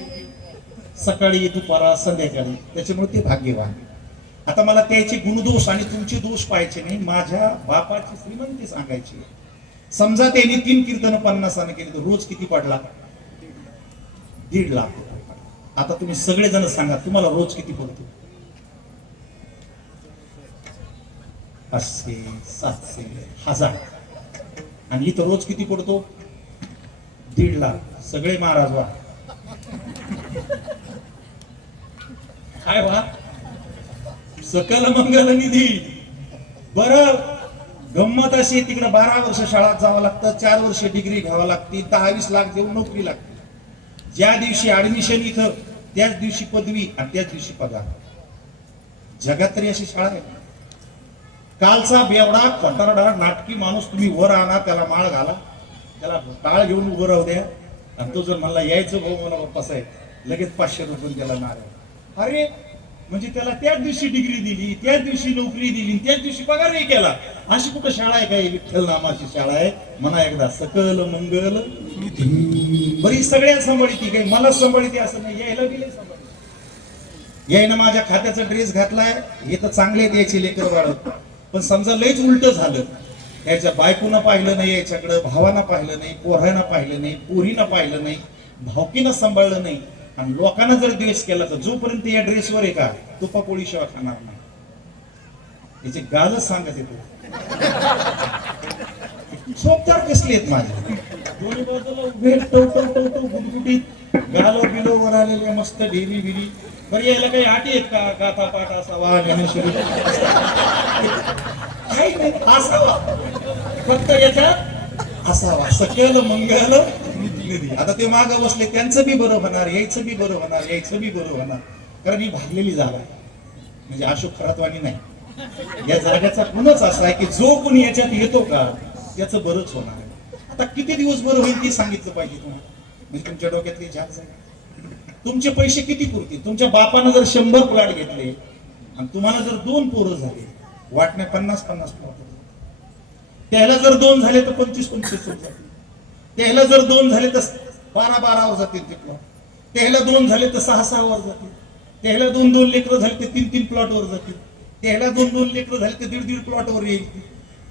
सकाळी, दुपारा, संध्याकाळी. त्याच्यामुळे ते भाग्यवान. आता मला त्याचे गुणदोष आणि तुमचे दोष पाहायचे नाही, माझ्या बापाची श्रीमंती सांगायची. समजा त्यांनी 3 कीर्तन 50 केली तर रोज किती पडला? 1.5 लाख. आता तुम्ही सगळेजण सांगा, तुम्हाला रोज किती पडतो? 500, 700, 1000. आणि इथं रोज किती पडतो? 1.5 लाख. सगळे महाराज वा, काय वा, सकल मंगल निधी. बरं, गंमत अशी, तिकडे 12 वर्ष शाळेत जावं लागतं, 4 वर्ष डिग्री घ्यावं लागते, 10-20 लाख देऊन नोकरी लागते. ज्या दिवशी ऍडमिशन इथं त्याच दिवशी पदवी आणि त्याच दिवशी पगार. जगात तरी अशी शाळा आहे? कालचा बेवडा खोटारडा नाटकी माणूस तुम्ही वर आणा, त्याला माळ घाला, त्याला टाळ घेऊन उभं राहू द्या, आणि तो जर मला यायचं भाऊ मला बाप्पा साहेब, लगेच 500 रुपये त्याला नारळ. अरे म्हणजे त्याला त्याच दिवशी डिग्री दिली, त्याच दिवशी नोकरी दिली, त्याच दिवशी पगारही केला. अशी कुठं शाळा आहे काय? विठ्ठल नामाची शाळा आहे. म्हणा एकदा सकल मंगल बरी सगळ्या सांभाळती, काही मला सांभाळते असं नाही. यायला गेले सांभाळते. यायनं माझ्या खात्याचा ड्रेस घातलाय, हे तर चांगले द्यायचे लेकर वाढत. पण समजा लयच उलट झालं, याच्या बायकोनं पाहिलं नाही, याच्याकडे भावानं पाहिलं नाही, पोरानं पाहिलं नाही, पोरीनं पाहिलं नाही, भावकीनं सांभाळलं नाही, आणि लोकांना जर द्वेष केला तर जोपर्यंत या ड्रेसवर आहे का तुपापोळी शिवाय खाणार नाही. याचे गाजच सांगत येतो. सोपचार कसले आहेत माझे, दोन्ही बाजूला उभे टवटव गुटगुटीत गालो बिलो वर आलेले मस्त ढेरी बिरी. बरं यायला काही अटी आहेत का? गाथा पाठ असावा, गणेशरी काही नाही, असावा फक्त याच्यात असावा सकल मंगल निधी. आता ते माग बसले, त्यांचं बी बरं होणार, यायचं बी बरं होणार, यायचं बी बरं होणार. कारण ही भागलेली जागा आहे. म्हणजे अशोक खरातवाणी नाही, या जागेचा गुणच असा आहे की जो कोणी याच्यात येतो का त्याचं बरंच होणार आहे. आता किती दिवस बरं होईल ते सांगितलं पाहिजे तुम्हाला. म्हणजे तुमच्या डोक्यातली जाग जाईल. तुमचे पैसे किती पुरतील? तुमच्या बापानं जर 100 प्लॉट घेतले आणि तुम्हाला जर 2 पोरं झाले, वाटणे 50-50 प्लॉट, त्याला जर 2 झाले तर 25-25 जातील. त्याला जर 2 झाले तर 12-12 वर जातील ते प्लॉट. त्याला 2 झाले तर 6-6 वर जातील. त्याला 2-2 लेकरं झाले ते 3-3 प्लॉट वर जातील. त्याला 2-2 लेकरं झाले ते 1.5-1.5 प्लॉट वर येईल.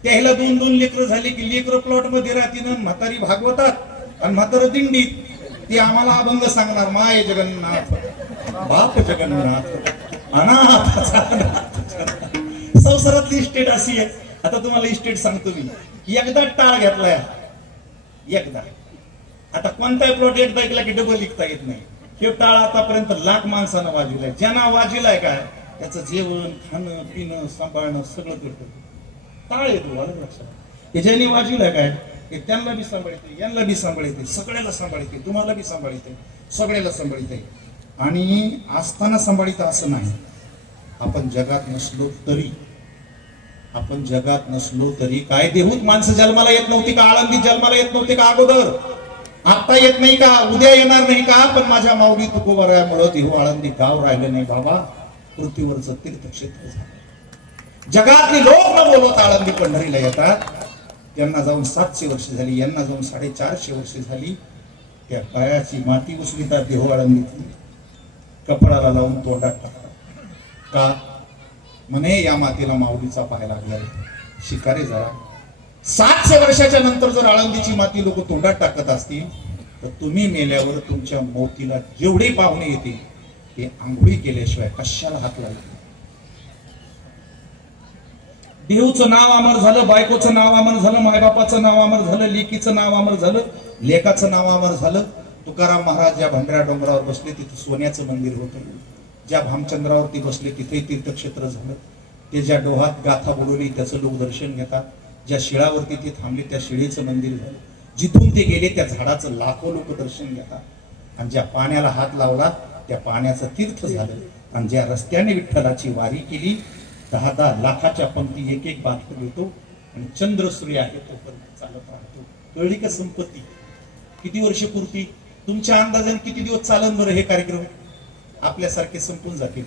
त्याला 2-2 लेकरं झाले की लेकरं प्लॉट मध्ये राहतील, म्हातारी भागवतात आणि म्हातारं दिंडीत. ते आम्हाला अभंग सांगणार, माय जगन्नाथ बाप जगन्नाथ अनाथ. संसारातली इस्टेट अशी आहे. आता तुम्हाला इस्टेट सांगतो मी. एकदा टाळ घेतलाय, एकदा. आता कोणताही प्लॉट एकदा ऐकला की डबल लिखता येत नाही. हे टाळ आतापर्यंत लाख माणसानं वाजविलाय. ज्यांना वाजविलाय काय त्याचं जेवण खाणं पिणं सांभाळणं सगळं करतो. टाळ येतो अलग लक्षात. हे ज्यांनी वाजविलाय काय हे त्यांना बी सांभाळते, यांना बी सांभाळते, सगळ्याला सांभाळते, तुम्हाला बी सांभाळते, सगळ्याला सांभाळते. आणि असताना सांभाळित असं नाही. आपण जगात नसलो तरी, आपण जगात नसलो तरी काय देहूत माणसं जन्माला येत नव्हती का? आळंदीत जन्माला येत नव्हते का अगोदर? आता येत नाही का? उद्या येणार नाही का? पण माझ्या माऊली तुकोबरायामुळे देहू आळंदी गाव राहिलं नाही बाबा, पृथ्वीवरचं तीर्थक्षेत्र झालं. जगातली लोक न बोलवत आळंदी पंढरीला येतात. त्यांना जाऊन 700 वर्ष झाली, यांना जाऊन 450 वर्ष झाली. त्या पायाची माती उचलितात देहू आळंदीतली, कपडाला लावून तोंडात टाकतात. का? म्हणे या मातीला माऊलीचा पाय लागलाय. शिकारे जरा 700 वर्षाच्या नंतर जर आळंदीची माती लोक तोंडात टाकत असतील तर तुम्ही मेल्यावर तुमच्या मोतीला जेवढे पाहुणे येतील ते आंघोळी केल्याशिवाय कशाला हात लावतील? देऊचं नाव अमर झालं, बायकोचं नाव अमर झालं, मायबापाचं नाव अमर झालं, लेकीचं नाव अमर झालं, लेकाचं नाव अमर झालं. तुकाराम महाराज ज्या भंडारा डोंगरावर बसले तिथे सोन्याचं मंदिर होतं. ज्या भामचंद्रावरती बसले तिथे तीर्थक्षेत्र झालं. ते ज्या डोहात गाथा बोलवली त्याचं लोक दर्शन घेतात. ज्या शिळावरती ते थांबले त्या शिळेचं मंदिर झालं. जिथून ते गेले त्या झाडाचं लाखो लोक दर्शन घेतात. आणि ज्या पाण्याला हात लावला त्या पाण्याचं तीर्थ झालं. आणि ज्या रस्त्याने विठ्ठलाची वारी केली 10-10 लाखाच्या पंक्ती एक एक बांधून येतो आणि चंद्र सूर्य आहे तोपर्यंत चालत राहतो. कळली का संपत्ती किती वर्ष पुरती? तुमच्या अंदाजाने किती दिवस चालन बरं हे कार्यक्रम? आपल्यासारखे संपून जातील.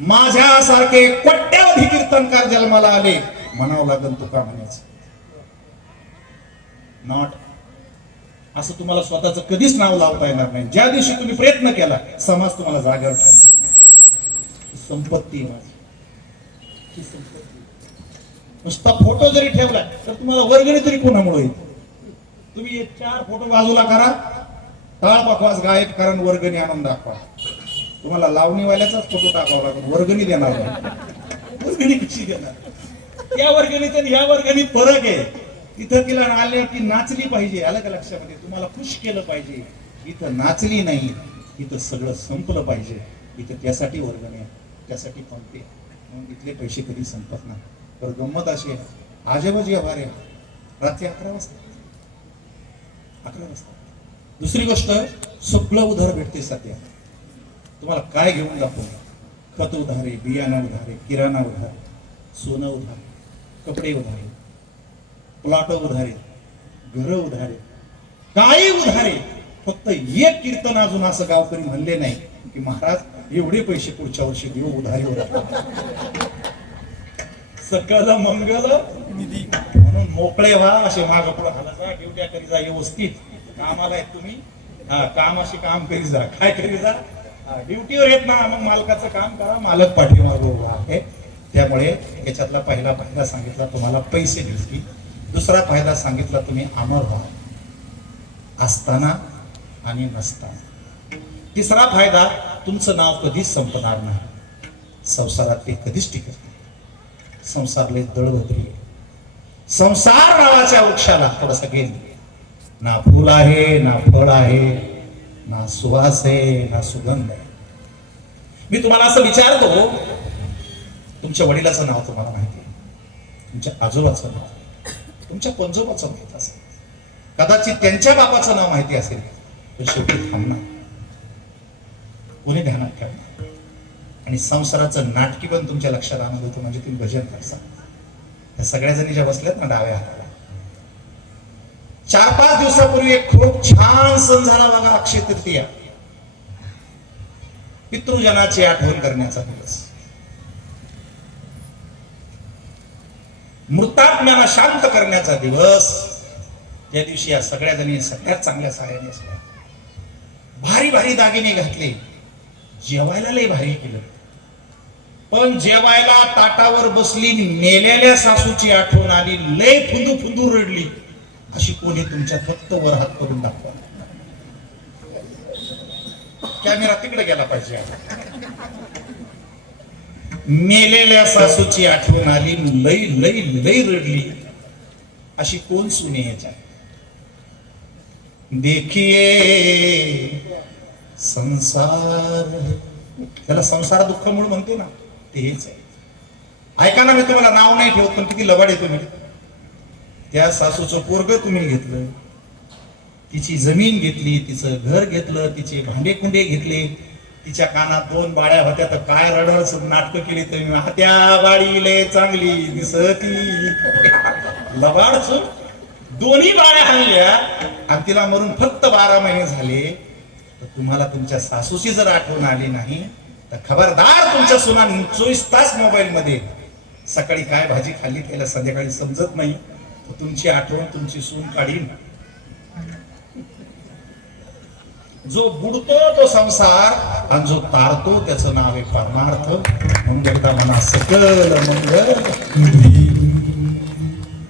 माझ्यासारखे कोट्यावधी कीर्तनकार जन्माला आले म्हणावं लागेल तुका म्हणायचं. नॉट असं तुम्हाला स्वतःच कधीच नाव लावता येणार नाही. ज्या दिवशी तुम्ही प्रयत्न केला समाज तुम्हाला जागेवर ठेवला. संपत्ती माझी, ही संपत्ती. नुसता फोटो जरी ठेवला तर तुम्हाला वर्गणी तरी कोणामुळे येईल? तुम्ही 4 फोटो बाजूला करा, टाळ बकवास गायब कारण वर्गणी आणून दाखवा. तुम्हाला लावणीवाल्याचाच फोटो टाकावा लागेल, वर्गणी देणार नाही. वर्गणी कशी देणार? त्या वर्गणीत आणि या वर्गणीत फरक आहे. तिथं तिला आल्या की नाचली पाहिजे, आलं का लक्षामध्ये? तुम्हाला खुश केलं पाहिजे. इथं नाचली नाही, इथं सगळं संपलं पाहिजे. इथं त्यासाठी वर्गणी आहे, त्यासाठी पंक्ती. मग इथले पैसे कधी संपत नाही. तर गंमत अशी आहे, आजबच व्यवहार आहे. रात्री 11 वाजता 11 वाजता. दुसरी गोष्ट, सगळं उधार भेटते सध्या. तुम्हाला काय घेऊन दाखवू? खत उधारे, बियाणं उधारे, किराणा उधार, सोनं उधार, कपडे उधारे, प्लॉट उधारे, घर उधारे, काही उधारे. फक्त एक कीर्तन अजून असं गावकरी म्हणले नाही की महाराज एवढे पैसे पुढच्या वर्षी देऊ उधारीवर. सकल मंगल म्हणून मोकळे व्हा, असे माग पुढे हालत जा, ड्युट्या करी जा व्यवस्थित. कामाला आहेत तुम्ही, कामाशी काम करी जा. काय करी जा? ड्युटीवर येत ना, मग मालकाचं काम करा, मालक पाठीमागं उभा आहे. त्यामुळे याच्यातला पहिला फायदा सांगितला तुम्हाला पैसे मिळतील. दुसरा फायदा सांगितला तुम्ही अमर व्हा, असताना आणि नसताना. तिसरा फायदा तुमचं नाव कधीच संपणार नाही, संसारात ते कधीच टिकत नाही. संसार लय दळदरी आहे. संसार नावाच्या वृक्षाला थोडासा गेल, ना फुल आहे, ना फळ आहे, ना सुवास आहे, ना सुगंध आहे. मी तुम्हाला असं विचारतो, तुमच्या वडिलाचं नाव तुम्हाला माहिती आहे, तुमच्या आजोबाचं नाव, तुमच्या पंजोबाचं माहित असेल, कदाचित त्यांच्या बापाचं नाव माहिती असेल, पण शेवटी थांबणार, कोणी ध्यानात ठेवणार. आणि संसाराचं नाटकी पण तुमच्या लक्षात आणत होतं, म्हणजे तुम्ही भजन करता. त्या सगळ्या जणी ज्या बसल्यात ना डाव्या हाताला, 4-5 दिवसापूर्वी एक खूप छान सण झाला बघा, अक्षय तृतीया. पितृजनाची आठवण करण्याचा दिवस, मृतात्म्याला शांत करण्याचा दिवस. त्या दिवशी या सगळ्या जणी सगळ्यात चांगल्या साड्या नेसल्या, भारी भारी दागिने घातले, जेवायला लय भारी केलं. पण जेवायला ताटावर बसली, मेलेल्या सासूची आठवण आली, लय फुंदू फुंदू रडली. अशी कोणी तुमच्या फक्त वर हात करून दाखवा. कॅमेरा तिकडे गेला पाहिजे. मेलेल्या सासूची आठवण आली, लय लय लय रडली. अशी कोण सुने याच्या? देखिए संसार, त्याला संसार दुःख म्हणून म्हणते ना, तेच आहे. ऐका ना, मी तुम्हाला नाव नाही ठेवत, पण किती लबाड आहे तुम्ही. त्या सासूचं पोरग तुम्ही घेतलं, तिची जमीन घेतली, तिचं घर घेतलं, तिचे भांडे कुंडे घेतले, तिच्या कानात 2 बाळ्या होत्या, तर काय रडस नाटक केली तुम्ही. त्या बाळी लय चांगली दिसती, लबाड सून. 2 बाळ्या आणल्या आणि तिला मरून फक्त 12 महिने झाले. तर तुम्हाला तुमच्या सासूची जर आठवण आली नाही, तर खबरदार, तुमच्या सुना 24 तास मोबाईल मध्ये, सकाळी काय भाजी खाल्ली त्याला संध्याकाळी समजत नाही, तुमची आठवण तुमची सून काढीन. जो बुडतो तो संसार, आणि जो तारतो त्याचं नाव आहे परमार्थ. म्हणून एकदा म्हणा सकल मंगल.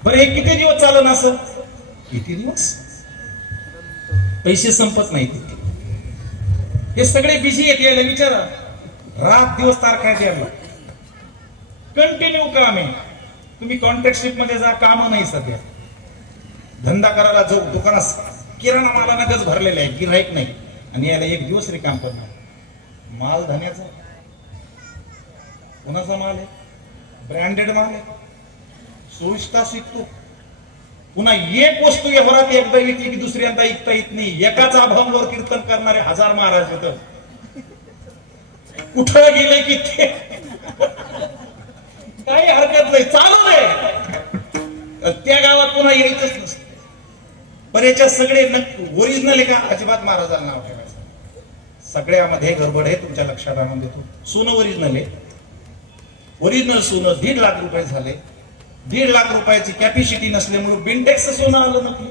बरं, हे किती दिवस चालन असं? किती दिवस? पैसे संपत नाहीत. हे सगळे बिझी आहेत, यायला विचारा. रात दिवस तारखा द्यायला कंटिन्यू काम आहे. तुम्ही कॉन्ट्रॅक्टशिप मध्ये जा, काम नाही सध्या. धंदा करायला जो दुकानात किराणा मालानं गज भरलेला आहे, गिऱ्हाईक नाही, आणि याला 1 दिवस रिकाम करणार. माल धन्याचा, कोणाचा माल आहे? ब्रँडेड माल आहे, 24 तास विकतो. पुन्हा एक वस्तू व्यवहारात एकदा विकली की दुसऱ्यांदा विकता येत नाही. एकाच अभंगावर कीर्तन करणारे 1000 महाराज होत. कुठं गेले की ते काही हरकत नाही, चालू आहे. त्या गावात पुन्हा यायचंच नसतं. पण याच्यात सगळे ओरिजिनल आहे का? अजिबात महाराजांना नाव ठेवायचं. सगळ्यामध्ये गडबड आहे, तुमच्या लक्षात आणून देतो. सोनं ओरिजिनल आहे, ओरिजिनल सोनं 1.5 लाख रुपये झाले. 1.5 लाख रुपयाची कॅपॅसिटी नसल्यामुळे बिनटेक्स सोनं आलं नकली.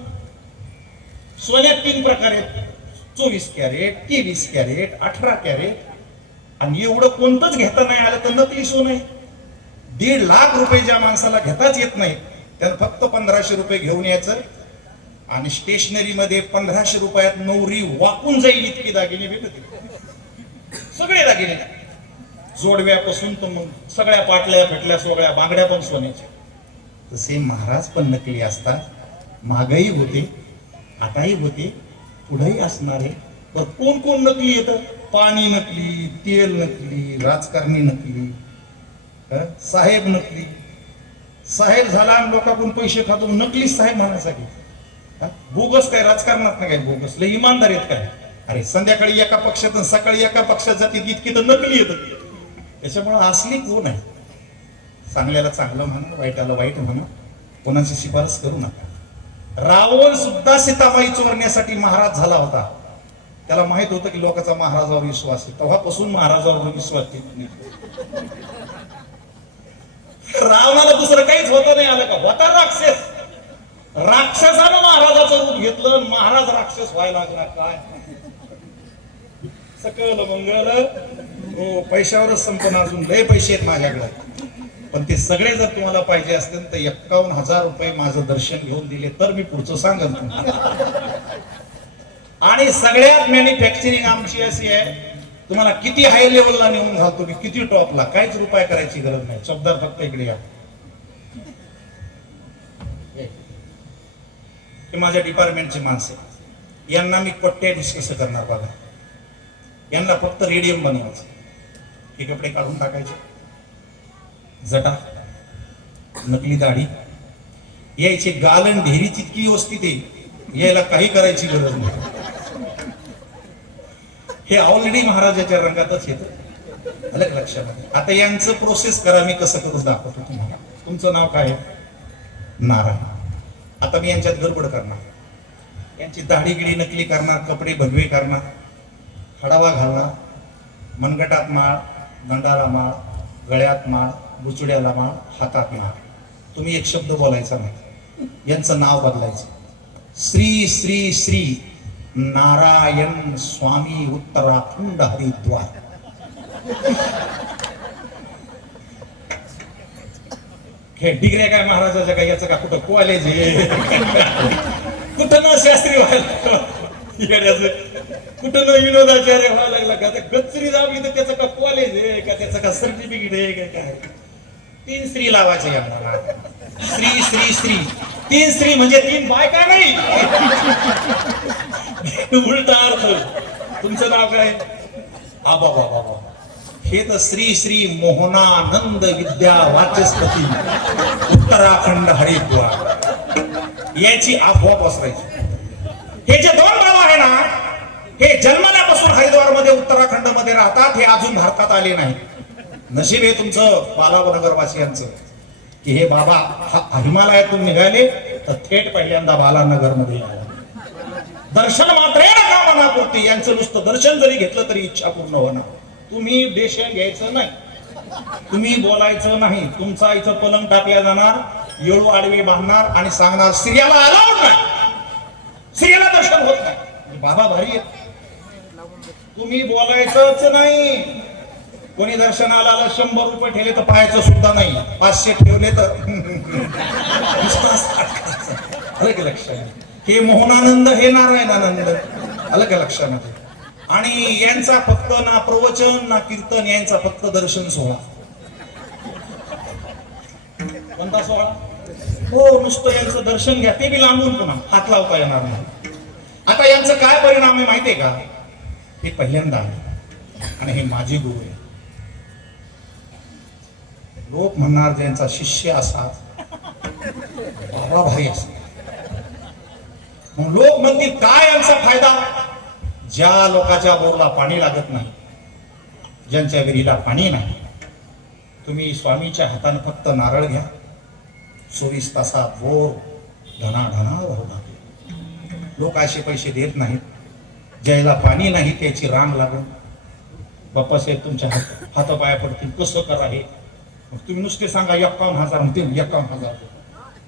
सोन्यात 3 प्रकार आहेत, 24 कॅरेट, 23 कॅरेट, 18 कॅरेट. आणि एवढं कोणतंच घेता नाही आलं तर नकली सोनं आहे. 1.5 लाख रुपये ज्या माणसाला घेताच येत नाही, त्यानं फक्त 1500 रुपये घेऊन यायचं, आणि स्टेशनरी मध्ये 1500 रुपयात नवरी वाकून जाईल इतकी दागिने भेटतील. सगळे दागिने, जोडव्यापासून तर मग सगळ्या पाटल्या फेटल्या सगळ्या बांगड्या पण सोन्याच्या. तसे महाराज पण नकली असतात. मागही होते, आताही होते, पुढेही असणार आहे. पण कोण कोण नकली येतं? पाणी नकली, तेल नकली, राजकारणी नकली, साहेब नकली. साहेब झाला आणि लोकांकडून पैसे खातो, नकली साहेब म्हणायसाठी. बोगस काय राजकारणात नाही काय बोगस, लय इमानदार येत काय? अरे संध्याकाळी एका पक्षात सकाळी एका पक्षात जाते, इतकी तर नकली येत. त्याच्यामुळे असली कोण आहे? चांगल्याला चांगलं म्हणा, वाईटाला वाईट म्हणा, कोणाची शिफारस करू नका. रावण सुद्धा सीताबाई चोरण्यासाठी महाराज झाला होता. त्याला माहित होतं की लोकांचा महाराजावर विश्वास आहे, तेव्हापासून महाराजावर विश्वास ठेवत नाही. रावणाला दुसरं काहीच होतं नाही आलं का, होता राक्षस. राक्षसानं महाराजाचं रूप घेतलं, महाराज राक्षस व्हायला लागला. काय सकल मंगल हो, पैशावरच संपन्न, अजून लय पैसे आहेत माझ्याकडे, पण ते सगळे जर तुम्हाला पाहिजे असतील तर 51,000 रुपये माझं दर्शन घेऊन दिले तर मी पुढचं सांगत. आणि सगळ्यात मॅन्युफॅक्चरिंग आमची अशी आहे, तुम्हाला किती हाय लेवलला नेऊन घालतो मी, किती टॉपला, काहीच रुपये करायची गरज नाही. चौकदार फक्त इकडे या. हे माझ्या डिपार्टमेंटचे माणसे, यांना मी कोट्याधीश कसं करणार बघा. यांना फक्त रेडियम बनवायचं, हे कपडे काढून टाकायचे, जटा, नकली दाढी, यायचे गालन ढेरीची इतकी व्यवस्थित आहे, यायला काही करायची गरज नाही. हे ऑलरेडी महाराजाच्या रंगातच येतं, अलग लक्षात. आता यांचं प्रोसेस करा, मी कसं करून दाखवतो तुम्हाला. तुमचं नाव काय आहे? नारायण. आता मी यांच्यात गडबड करणार, यांची दाढी गिडी नकली करणार, कपडे भगवे करणार, खडावा घालणार, मनगटात माळ, दंडाला माळ, गळ्यात माळ, बुचड्याला माळ, हातात माळ. तुम्ही एक शब्द बोलायचा नाही, यांचं नाव बदलायचं. श्री श्री श्री नारायण स्वामी उत्तराखंड हरिद्वार. हे डिग्र्या काय महाराजाच्या काय, याचं का कुठं कॉलेज आहे, कुठं न शास्त्री व्हायला, कुठं न विनोदाचार्य व्हायला लागला का, गच्चरी दाबली तर त्याचं का कॉलेज आहे का, त्याचं का सर्टिफिकेट आहे का काय. 3 स्त्री लावायचे यांना. श्री श्री श्री, 3 स्त्री म्हणजे 3 बायका नाही, उलटा अर्थ. तुमचं नाव काय? आबा बाबा बाबा. हे तर श्री श्री मोहनानंद विद्या वाचस्पती उत्तराखंड हरिद्वार. याची अफवा पसरायची. हे जे 2 गाव आहे ना, हे जन्मल्यापासून हरिद्वार मध्ये उत्तराखंड मध्ये राहतात, हे अजून भारतात आले नाही. नशीब आहे तुमचं बालानगरवासियांचं की हे बाबा हिमालयातून निघाले तर थेट पहिल्यांदा बालानगर मध्ये दर्शन मात्र कामनापूर्ती. यांचं नुसतं दर्शन जरी घेतलं तरी इच्छा पूर्ण होणार. तुम्ही देशन घ्यायचं नाही, तुम्ही बोलायचं नाही, तुमचा इथं पलंग टाकल्या जाणार, येळू आडवे बांधणार आणि सांगणार स्त्रियाला अलाउड नाही, स्त्रियाला दर्शन होत नाही. बाबा भारी आहे, तुम्ही बोलायचंच नाही. कोणी दर्शनाला आलं 100 रुपये ठेवले तर पाहायचं सुद्धा नाही, 500 ठेवले तर अलग लक्षात. हे मोहनानंद, हे नारायणानंद, अलग लक्षामध्ये. आणि यांचा फक्त ना प्रवचन ना कीर्तन, यांचा फक्त दर्शन सोहळा. कोणता सोहळा? हो, नुसतं यांचं दर्शन घ्या, ते बी लांबून, पुन्हा हात लावता येणार नाही. आता यांचं काय परिणाम आहे माहितीये का? हे पहिल्यांदा आहे आणि हे माझे गुरु आहे. लोक म्हणणार ज्यांचा शिष्य असा बाबा भाई असा. मग लोक म्हणतील काय यांचा फायदा? ज्या लोकांच्या बोरला पाणी लागत नाही, ज्यांच्या विहिरीला पाणी नाही, तुम्ही स्वामीच्या हाताने फक्त नारळ घ्या, 24 तासात बोर धनाढना भरू लागेल. लोक असे पैसे देत नाहीत. ज्याला पाणी नाही त्याची रांग लागून बाप्पा साहेब तुमच्या हातापाया पडतील, कसं करा हे. मग तुम्ही नुसते सांगा 51,000 म्हणतील, 51,000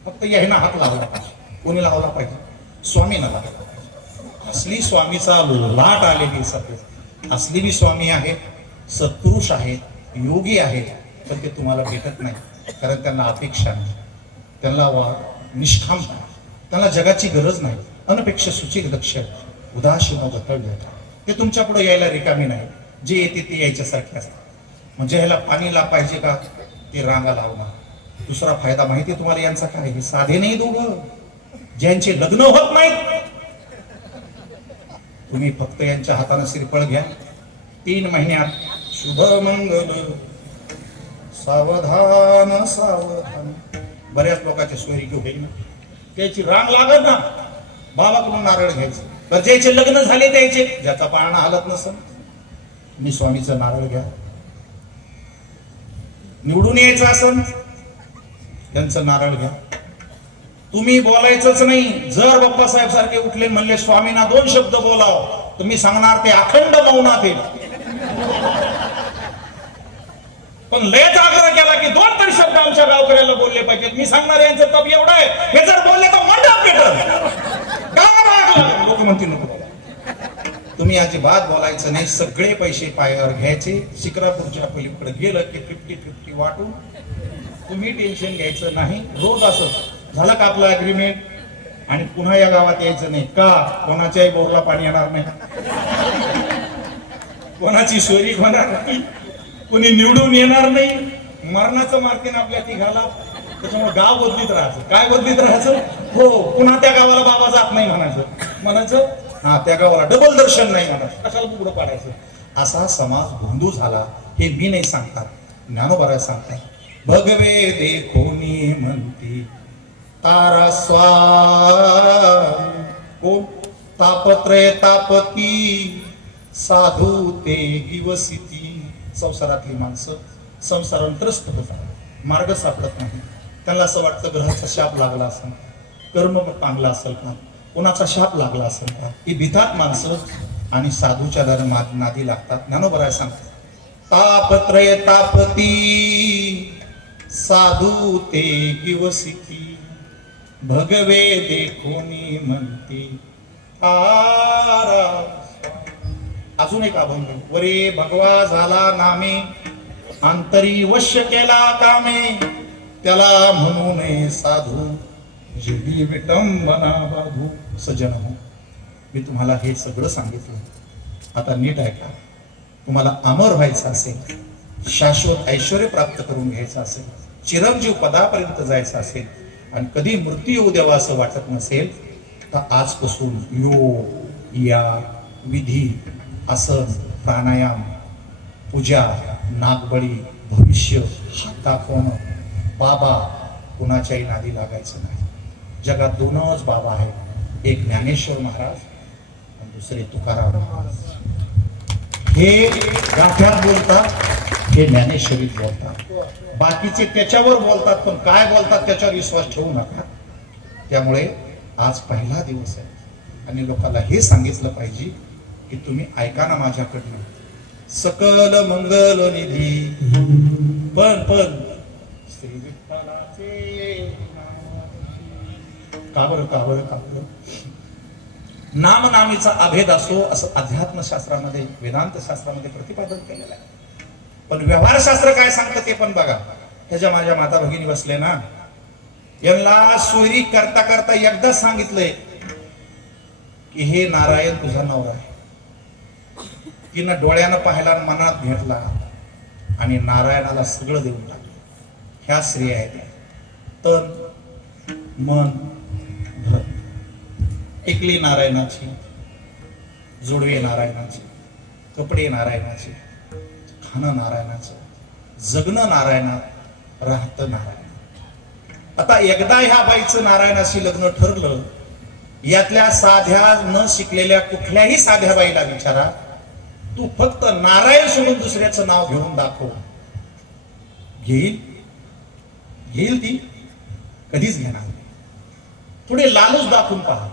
फक्त याने हात लावला पाहिजे. कोणी लावला पाहिजे? स्वामीनं लावला पाहिजे. असली स्वामीचा लाट आलेली सध्या. असली बी स्वामी आहेत, सत्पुरुष आहेत, योगी आहेत, पण ते तुम्हाला भेटत नाही. कारण त्यांना अपेक्षा नाही, त्यांना निष्ठाम नाही, त्यांना जगाची गरज नाही. अनपेक्षा सूचित लक्ष, उदासीन गतळ ते तुमच्या पुढे यायला रिकामी नाही. जे येते ते यायच्यासारखे असतात. म्हणजे ह्याला पाणीला पाहिजे का, ते रांगा लावणार. दुसरा फायदा माहिती आहे तुम्हाला यांचा काय? हे साधे नाही दोघं, ज्यांचे लग्न होत नाहीत. तुम्ही फक्त यांच्या हाताने श्रीफळ घ्या, 3 महिन्यात शुभ मंगल सावधान सावधान. बऱ्याच लोकांच्या सोयरी घेऊ होईल ना, त्याची रांग लागत ना, बाबाकडून नारळ घ्यायचं. तर ज्याचे लग्न झाले त्याचे, ज्याचा पाळणा हालत नसेल, मी स्वामीचं नारळ घ्या. निवडून यायचं असेल त्यांचं नारळ घ्या. तुम्ही बोलायचंच नाही. जर बाप्पासाहेब सारखे उठले म्हणले स्वामींना 2 शब्द बोलाव, तुम्ही सांगणार ते अखंड मौनात येईल. पण लयच आग्रह केला की 2 तरी शब्द आमच्या गावकऱ्याला बोलले पाहिजेत. मी सांगणार यांचं तप एवढं आहे, हे जर बोलले तर मंडप पेटल, लोक म्हणतील नको. तुम्ही अजिबात बोलायचं नाही. सगळे पैसे पायावर घ्यायचे. शिक्रापूरच्या पलीकडे गेलं की 50-50 वाटून. तुम्ही टेन्शन घ्यायचं नाही. रोज असं झालं का आपलं अग्रीमेंट, आणि पुन्हा या गावात यायचं नाही का? कोणाच्याही बोरला पाणी येणार नाही, कोणाची चोरी होणार नाही, कोणी निवडून येणार नाही. मरणाचं मार्केन आपल्या तिघाला. त्याच्यामुळे गाव बदलीत राहायचं. काय बदलीत राहायचं? हो, पुन्हा त्या गावाला बाबा जात नाही म्हणायचं. हा, त्या गावाला डबल दर्शन नाही म्हणायचं. कशाला बुगडं पाडायचं? असा समाज भोंदू झाला. हे मी नाही सांगतात, ज्ञानोबा सांगतात. भगवे देखोनी म्हणती तारा कोण? तापत्रय तापती साधू ते दिवसिती. संसारातली माणसं संसारावर त्रस्त होतात, मार्ग सापडत नाही. त्यांना असं वाटतं ग्रहाचा शाप लागला असेल, कर्म चांगला असेल का, कोणाचा शाप लागला असेल का. ही भितात माणसं आणि साधूच्या नादी लागतात. ज्ञानोबा सांगतात तापत्रय तापती साधू ते दिवसिती. भगवे देखोनी म्हणती तारा. अजून एक अभंग. वरे भगवा झाला नामे, अंतरी वश्य केला कामे, त्याला म्हणू नये साधू, जीवी विटंबना बाधू. सज्जन हो, मी तुम्हाला हे सगळं सांगितलं. आता नीट ऐका. तुम्हाला अमर व्हायचं असेल, शाश्वत ऐश्वर प्राप्त करून घ्यायचं असेल, चिरंजीव पदापर्यंत जायचं असेल, आणि कधी मृत्यू येऊ द्यावा असं वाटत नसेल, तर आजपासून योग, या विधी, आसन, प्राणायाम, पूजा, नागबळी, भविष्य हात दाखवणं, बाबा, कुणाच्याही नादी लागायचं नाही. जगात 2च बाबा आहेत, एक ज्ञानेश्वर महाराज आणि दुसरे तुकाराम महाराज. हे गाठ्यात बोलतात, हे ज्ञानेश्वरीत बोलतात. बाकीचे त्याच्यावर बोलतात, पण काय बोलतात त्याच्यावर विश्वास ठेवू नका. त्यामुळे आज पहिला दिवस आहे आणि लोकांना हे सांगितलं पाहिजे की तुम्ही ऐका ना माझ्याकडनं. सकल मंगल निधी पण श्री विठ्ठलाचे का बरं नामनामीचा अभेद असो असं अध्यात्मशास्त्रामध्ये, वेदांत शास्त्रामध्ये प्रतिपादन केलेलं आहे. पण व्यवहारशास्त्र काय सांगतं ते पण बघा. ह्याच्या माझ्या माता भगिनी बसले ना, यांना सोयरी करता करता एकदा सांगितलंय की हे नारायण तुझा नवरा आहे. तिनं डोळ्यानं पाहिला, मनात घेतला आणि नारायणाला सगळं देऊन टाकलं. ह्या स्त्रिया आहेत. तन, मन, धन. टिकली नारायणाची, जोडवे नारायणाची, कपडे नारायणाचे, खाणं नारायणाचं, जगणं नारायणात, राहतं नारायण. आता एकदा ह्या बाईचं नारायणाशी लग्न ठरलं, यातल्या साध्या न शिकलेल्या कुठल्याही साध्या बाईला विचारा, तू फक्त नारायण सोडून दुसऱ्याचं नाव घेऊन दाखव, घेईल ती? कधीच घेणार नाही. थोडे लालूच दाखवून पहा.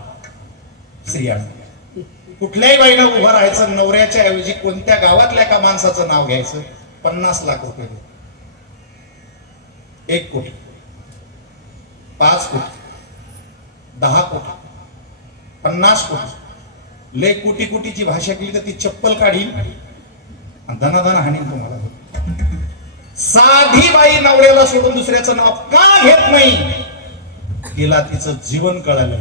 स्त्रियांना कुठल्याही बाईला उभं राहायचं, नवऱ्याच्या ऐवजी कोणत्या गावातल्या एका माणसाचं नाव घ्यायचं, 50 लाख रुपये, 1 कोटी, 5 कोटी, 10 कोटी, 50 कोटी. लय कोटीची भाषा केली तर ती चप्पल काढी आणि धनाधना हाणीन तुम्हाला. साधी बाई नवऱ्याला सोडून दुसऱ्याचं नाव का घेत नाही? तिला तिचं जीवन कळालं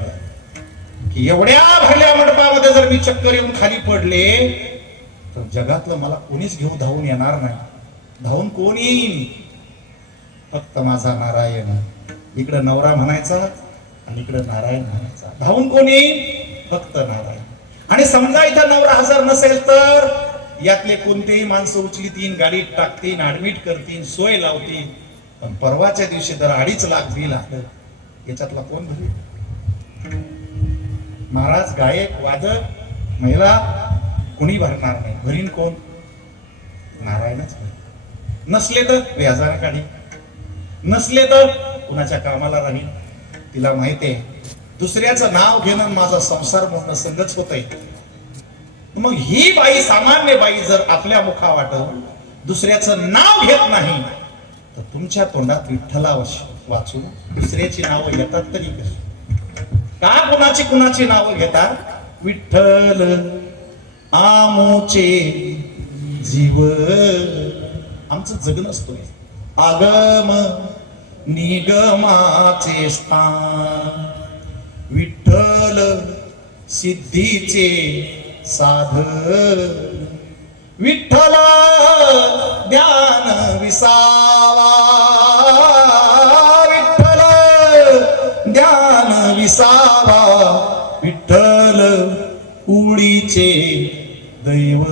की एवढ्या भरल्या मंडपामध्ये जर मी चक्कर येऊन खाली पडले तर जगातलं मला कोणीच घेऊन धावून येणार नाही. धावून कोण येईल? फक्त माझा नारायण. इकडं नवरा म्हणायचा आणि इकडं नारायण म्हणायचा. धावून कोण येईल? फक्त नारायण. आणि समजा इथं नवरा हजर नसेल तर यातले कोणतेही माणसं उचलीतीन, गाडीत टाकतीन, ऍडमिट करतील, सोय लावतील. पण परवाच्या दिवशी जर 2.5 लाख बिल आलं, याच्यातला कोण भरेल? महाराज, गायक, वादक, महिला कुणी भरणार नाही. भरीन कोण? नारायणच. नसले तर व्याजाने काढी, नसले तर कुणाच्या कामाला राहील. तिला माहितीये दुसऱ्याचं नाव घेणं माझा संसार म्हणणं संगच होत आहे. मग ही बाई सामान्य बाई जर आपल्या मुखावाट दुसऱ्याचं नाव घेत नाही तर तुमच्या तोंडात विठ्ठला वाचून दुसऱ्याची नावं घेतात तरी कशी? का कुणाची नावं घेतात? विठ्ठल आमोचे जीव, आमचं जगणं असतोय. आगम निगमाचे स्थान, विठ्ठल सिद्धीचे साधन, विठ्ठल ध्यान विसावा, विठ्ठल ध्यान विसावा, विठ्ठल उडीचे दैव,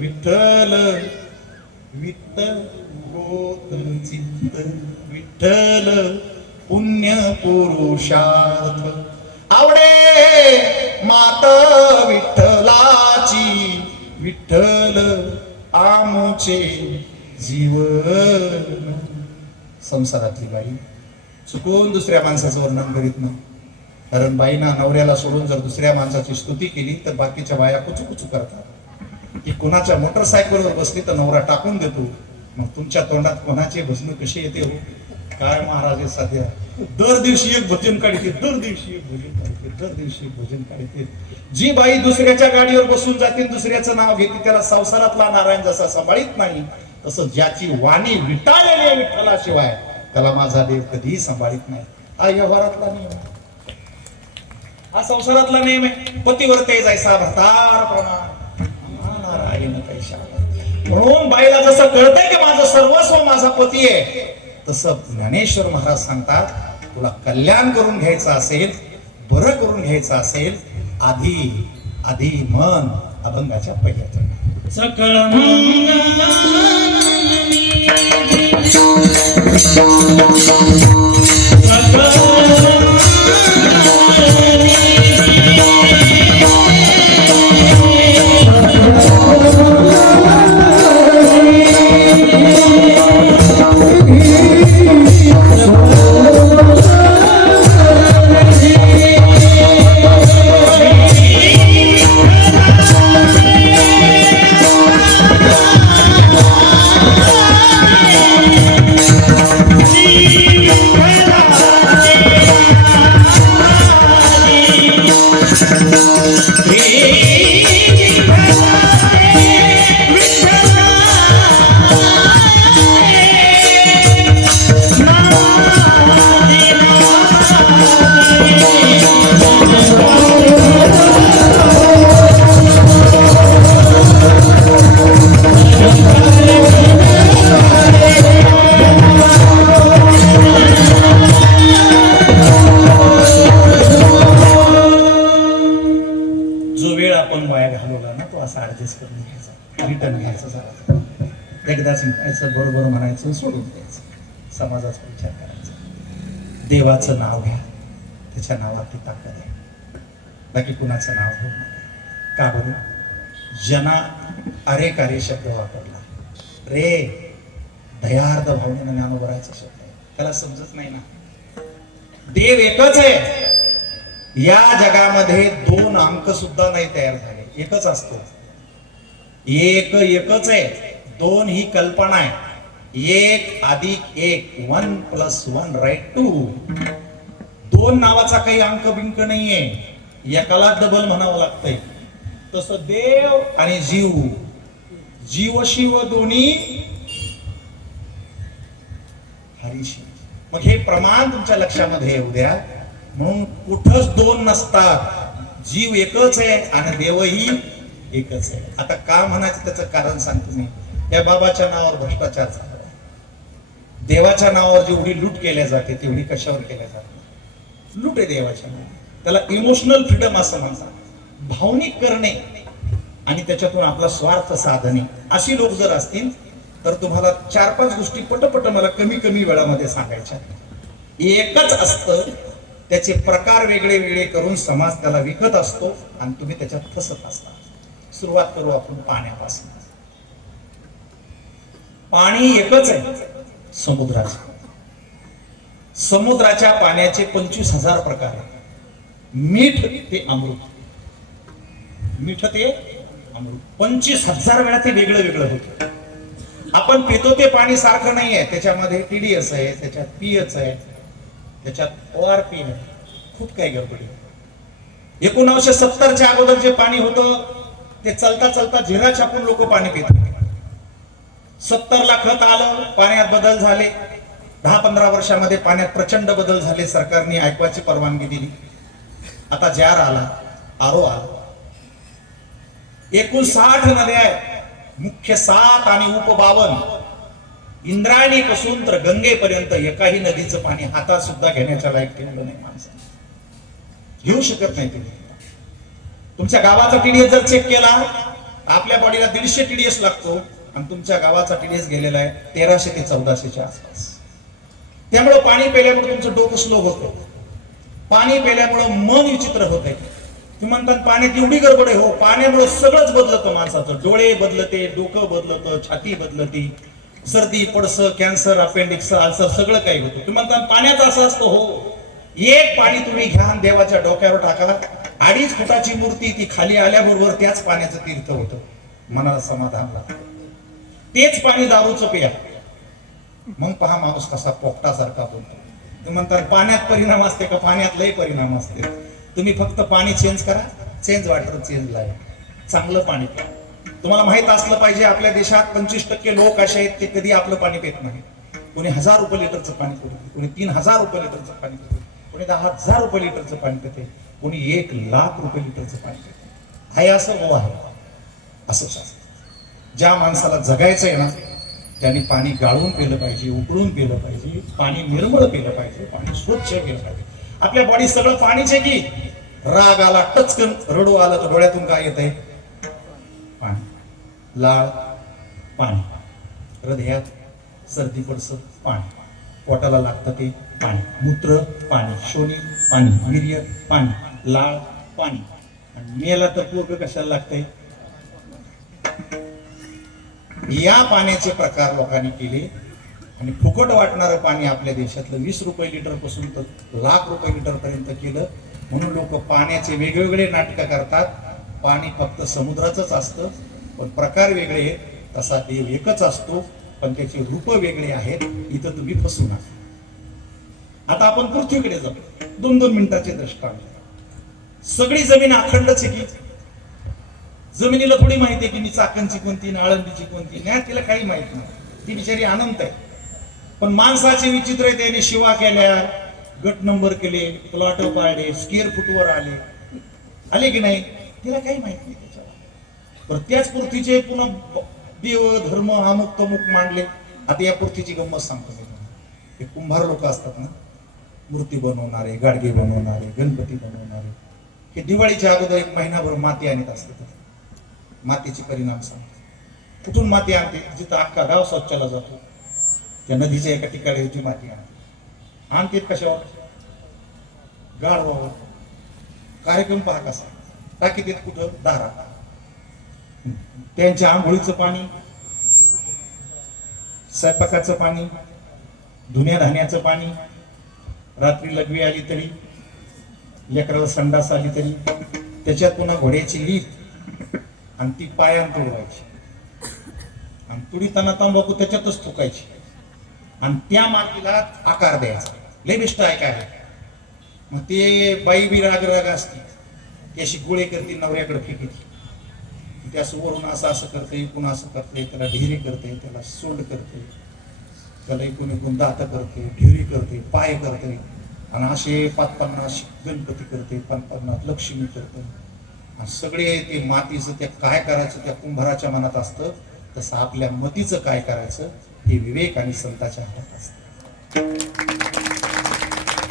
विठ्ठल वित्त गोत चित्त, विठ्ठल पुण्य पुरुषार्थ, आवडे मात विठ्ठलाची, विठ्ठल आमचे जीवन. संसारातली बाई चुकून दुसऱ्या माणसाचं वर्णन करीत नाही. कारण बाईना नवऱ्याला सोडून जर दुसऱ्या माणसाची स्तुती केली तर बाकीच्या बाया कुचू कुचू करतात. की कोणाच्या मोटरसायकलवर बसली तर नवरा टाकून देतो. मग तुमच्या तोंडात कोणाचे भजन कसे येते हो? काय महाराज आहे सध्या दर दिवशी एक भजन काढते, दर दिवशी एक भजन काढते, दर दिवशी एक भजन काढते. जी बाई दुसऱ्याच्या गाडीवर बसून जाते दुसऱ्याचं नाव घेते त्याला संसारातला नारायण जसा सांभाळीत नाही तसं ज्याची वाणी विटाळलेली आहे विठ्ठलाशिवाय त्याला माझा देव कधीही सांभाळीत नाही. हा व्यवहारातला नियम आहे, हा संसारातला नियम आहे. पतिवर्ते जायचा भरतार प्रमाण नारायण कैशा. म्हणून बाईला जसं कळतंय की माझं सर्वस्व माझा पती आहे तसं ज्ञानेश्वर महाराज सांगतात तुला कल्याण करून घ्यायचं असेल, बरं करून घ्यायचं असेल, आधी मन अभंगाच्या पहिल्यात सकळ रिटर्न घ्यायचं जरा, एकदाच म्हणायचं बरोबर म्हणायचं सोडून द्यायचं, समाजाचा विचार करायचा. देवाचं नाव घ्या, त्याच्या नावात ती ताकद आहे, बाकी कुणाचं नाव घेऊ नका. का बरं? जना अरे कार्य शब्द वापरला, रे दयार्थ भावनेनं ज्ञानोबरायचा शब्द आहे, त्याला समजत नाही ना. देव एकच आहे. या जगामध्ये दोन अंक सुद्धा नाही तयार झाले, एकच असतो. एकच आहे, दोन ही कल्पना आहे. 1 + 1 1 + 1 राईट 2. दोन नावाचा काही अंक बिंक नाहीये, एकाला डबल म्हणावं लागतंय. तसं देव आणि जीव, जीव शिव दोन्ही हरिशी. मग हे प्रमाण तुमच्या लक्षामध्ये येऊ द्या. म्हणून कुठंच दोन नसतात, जीव एकच आहे आणि देवही एकच आहे. आता का म्हणायचं त्याचं कारण सांगतो मी. या बाबाच्या नावावर भ्रष्टाचार झाला, देवाच्या नावावर जेवढी लूट केल्या जाते तेवढी कशावर केल्या जाते? लूट आहे देवाच्या नावावर. त्याला इमोशनल फ्रीडम असं म्हणतात, भावनिक करणे आणि त्याच्यातून आपला स्वार्थ साधणे. अशी लोक जर असतील तर तुम्हाला 4-5 गोष्टी पटपट मला कमी वेळामध्ये सांगायच्या. एकच असतं, त्याचे प्रकार वेगळे वेगळे करून समाज त्याला विकत असतो आणि तुम्ही त्याच्यात फसत असता. सुरुवात करू आपण पाण्यापासून. पाणी एकच आहे, समुद्राचं. समुद्राच्या पाण्याचे 25,000 प्रकार आहेत. मीठ ते अमृत, मीठ ते अमृत 25,000 वेळा ते वेगळं वेगळं होतं. आपण पितो ते पाणी सारखं नाही आहे, त्याच्यामध्ये TDS आहे, त्याच्यात पीएच आहे, त्याच्यात ORP आहे, खूप काही गडबडी. 1970च्या अगोदर जे पाणी होतं ते चलता चलता झिरा छापून लोक पाणी पित होते. 70ला खत आलं, पाण्यात बदल झाले. 10-15 वर्षामध्ये पाण्यात प्रचंड बदल झाले. सरकारने ऐकवाची परवानगी दिली. आता जार आला, आरो आला. एकूण 60 नद्या आहेत, मुख्य 7 आणि उप 52. इंद्रायणी पासून तर गंगेपर्यंत एकाही नदीचं पाणी हातात सुद्धा घेण्याच्या लायक ठेवलं नाही माणसाने. घेऊ शकत नाही तुम्ही. तुमच्या गावाचा TDS जर चेक केला, आपल्या बॉडीला 150 TDS लागतो आणि तुमच्या गावाचा TDS गेलेला आहे 1300 ते 1400च्या आसपास. त्यामुळे पाणी प्यायल्यामुळे तुमचं डोकं स्लो होतं. पाणी प्यायल्यामुळे मन विचित्र होत आहे. तुम्ही म्हणतात पाण्यात एवढी गडबड आहे. हो, पाण्यामुळे सगळंच बदलतं माणसाचं. डोळे बदलते, डोकं बदलतं, छाती बदलती, सर्दी, पडस, कॅन्सर, अपेंडिक्स, अल्सर सगळं काही होतं. तुम्ही म्हणतात पाण्याचं असं असतं. हो, एक पाणी तुम्ही घ्या आणि देवाच्या डोक्यावर टाका. 2.5 फुटाची मूर्ती ती खाली आल्याबरोबर त्याच पाण्याचं तीर्थ होतं. मनाला समाधान लागतं. तेच पाणी दारूचं प्या. मग पहा माणूस कसा पोपटासारखा बोलतो. तुम्ही म्हणतात पाण्यात परिणाम असते का? पाण्यात लय परिणाम असते. तुम्ही फक्त पाणी चेंज करा, चेंज वॉटर चेंज लाईफ, चांगलं पाणी प्या. तुम्हाला माहित असलं पाहिजे आपल्या देशात 25% लोक असे आहेत ते कधी आपलं पाणी पित नाही. कोणी 1000 रुपये लिटरचं पाणी पिते, कोणी 3000 रुपये लिटरचं पाणी पिते, कोणी 10,000 रुपये लिटरचं पाणी पिते, कोणी 1,00,000 रुपये लिटरचं पाणी पिते. आहे असं हो आहे असंच असतं. ज्या माणसाला जगायचं आहे ना त्यांनी पाणी गाळून पिलं पाहिजे, उकळून पिलं पाहिजे, पाणी निर्मळ पिलं पाहिजे, पाणी स्वच्छ पिलं पाहिजे. आपल्या बॉडी सगळं पाणीच आहे की. राग आला टचकन, रडू आलं तर डोळ्यातून काय येत आहे? पाणी. लाळ पाणी, हृदयात सर्दी पडस पाणी, पोटाला लागतं ते पाणी, मूत्र पाणी, शोणी पाणी, वीर्य पाणी, लाळ पाणी. आणि मेला तर पूर्ण कशाला लागतंय? या पाण्याचे प्रकार लोकांनी केले आणि फुकट वाटणारं पाणी आपल्या देशातलं 20 रुपये लिटर पासून तर 1,00,000 रुपये लिटर पर्यंत केलं. म्हणून लोक पाण्याचे वेगवेगळे नाटकं करतात. पाणी फक्त समुद्राचंच असतं, पण प्रकार वेगळे आहेत. तसा देव एकच असतो, पण त्याचे रूप वेगळे आहेत. इथं तुम्ही फसू नका. आता आपण पृथ्वीकडे जाऊ. 2-2 मिनिटाचे दृष्टांत. सगळी जमीन अखंडच आहे की? जमिनीला थोडी माहिती आहे की मी चाकणची कोणती, आळंदीची कोणती? नाही, तिला काही माहित नाही. ती बिचारी अनंत आहे. पण माणसाचे विचित्र आहे. त्याने शिवा केल्या, गट नंबर केले, प्लॉट पाडले, स्क्वेअर फुटवर आले की नाही? तिला काही माहित नाही त्याच्यावर. तर त्याच पृथ्वीचे पुन्हा देव धर्म अमुक तमुक मांडले. आता या पृथ्वीची गंमत सांगतो मी. हे कुंभार लोक असतात ना, मूर्ती बनवणारे, गाडगे बनवणारे, गणपती बनवणारे, हे दिवाळीच्या अगोदर 1 महिनाभर माती आणत असतात. मातीचे परिणाम सांगतात. कुठून माती आणते? जिथं अख्खा गाव स्वच्छला जातो त्या नदीच्या एका ठिकाणी होती माती आणते कशावर? गाढवावर. कार्यक्रम पहा कसा. टाकीत येत कुठं? दारात. त्यांच्या आंघोळीचं पाणी, स्वयंपाकाचं पाणी, धुण्या धाण्याचं पाणी, रात्री लघवी आली तरी, लेकराला संडास आली तरी, त्याच्यात पुन्हा घोड्याची लीट आणि ती पायान तुडवायची आणि तुडीताना तंबाखू त्याच्यातच थुकायची आणि त्या मातीला आकार द्यायचा. लय बेस्ट आहे काय. मग ते बाई बी राग असते, ती अशी गोळे करते, नवऱ्याकडे फेकते, ते असं वरून असं असं करते, इकून असं करते, त्याला ढेरी करते, त्याला सोंड करते, त्याला इकून दात करते, ढेरी करते, पाय करते आणि असे 5-50 गणपती करते, 50 लक्ष्मी करते. आणि सगळे ते मातीचं त्या काय करायचं त्या कुंभाराच्या मनात असतं. तसं आपल्या मतीचं काय करायचं हे विवेक आणि संताच्या हातात असतं.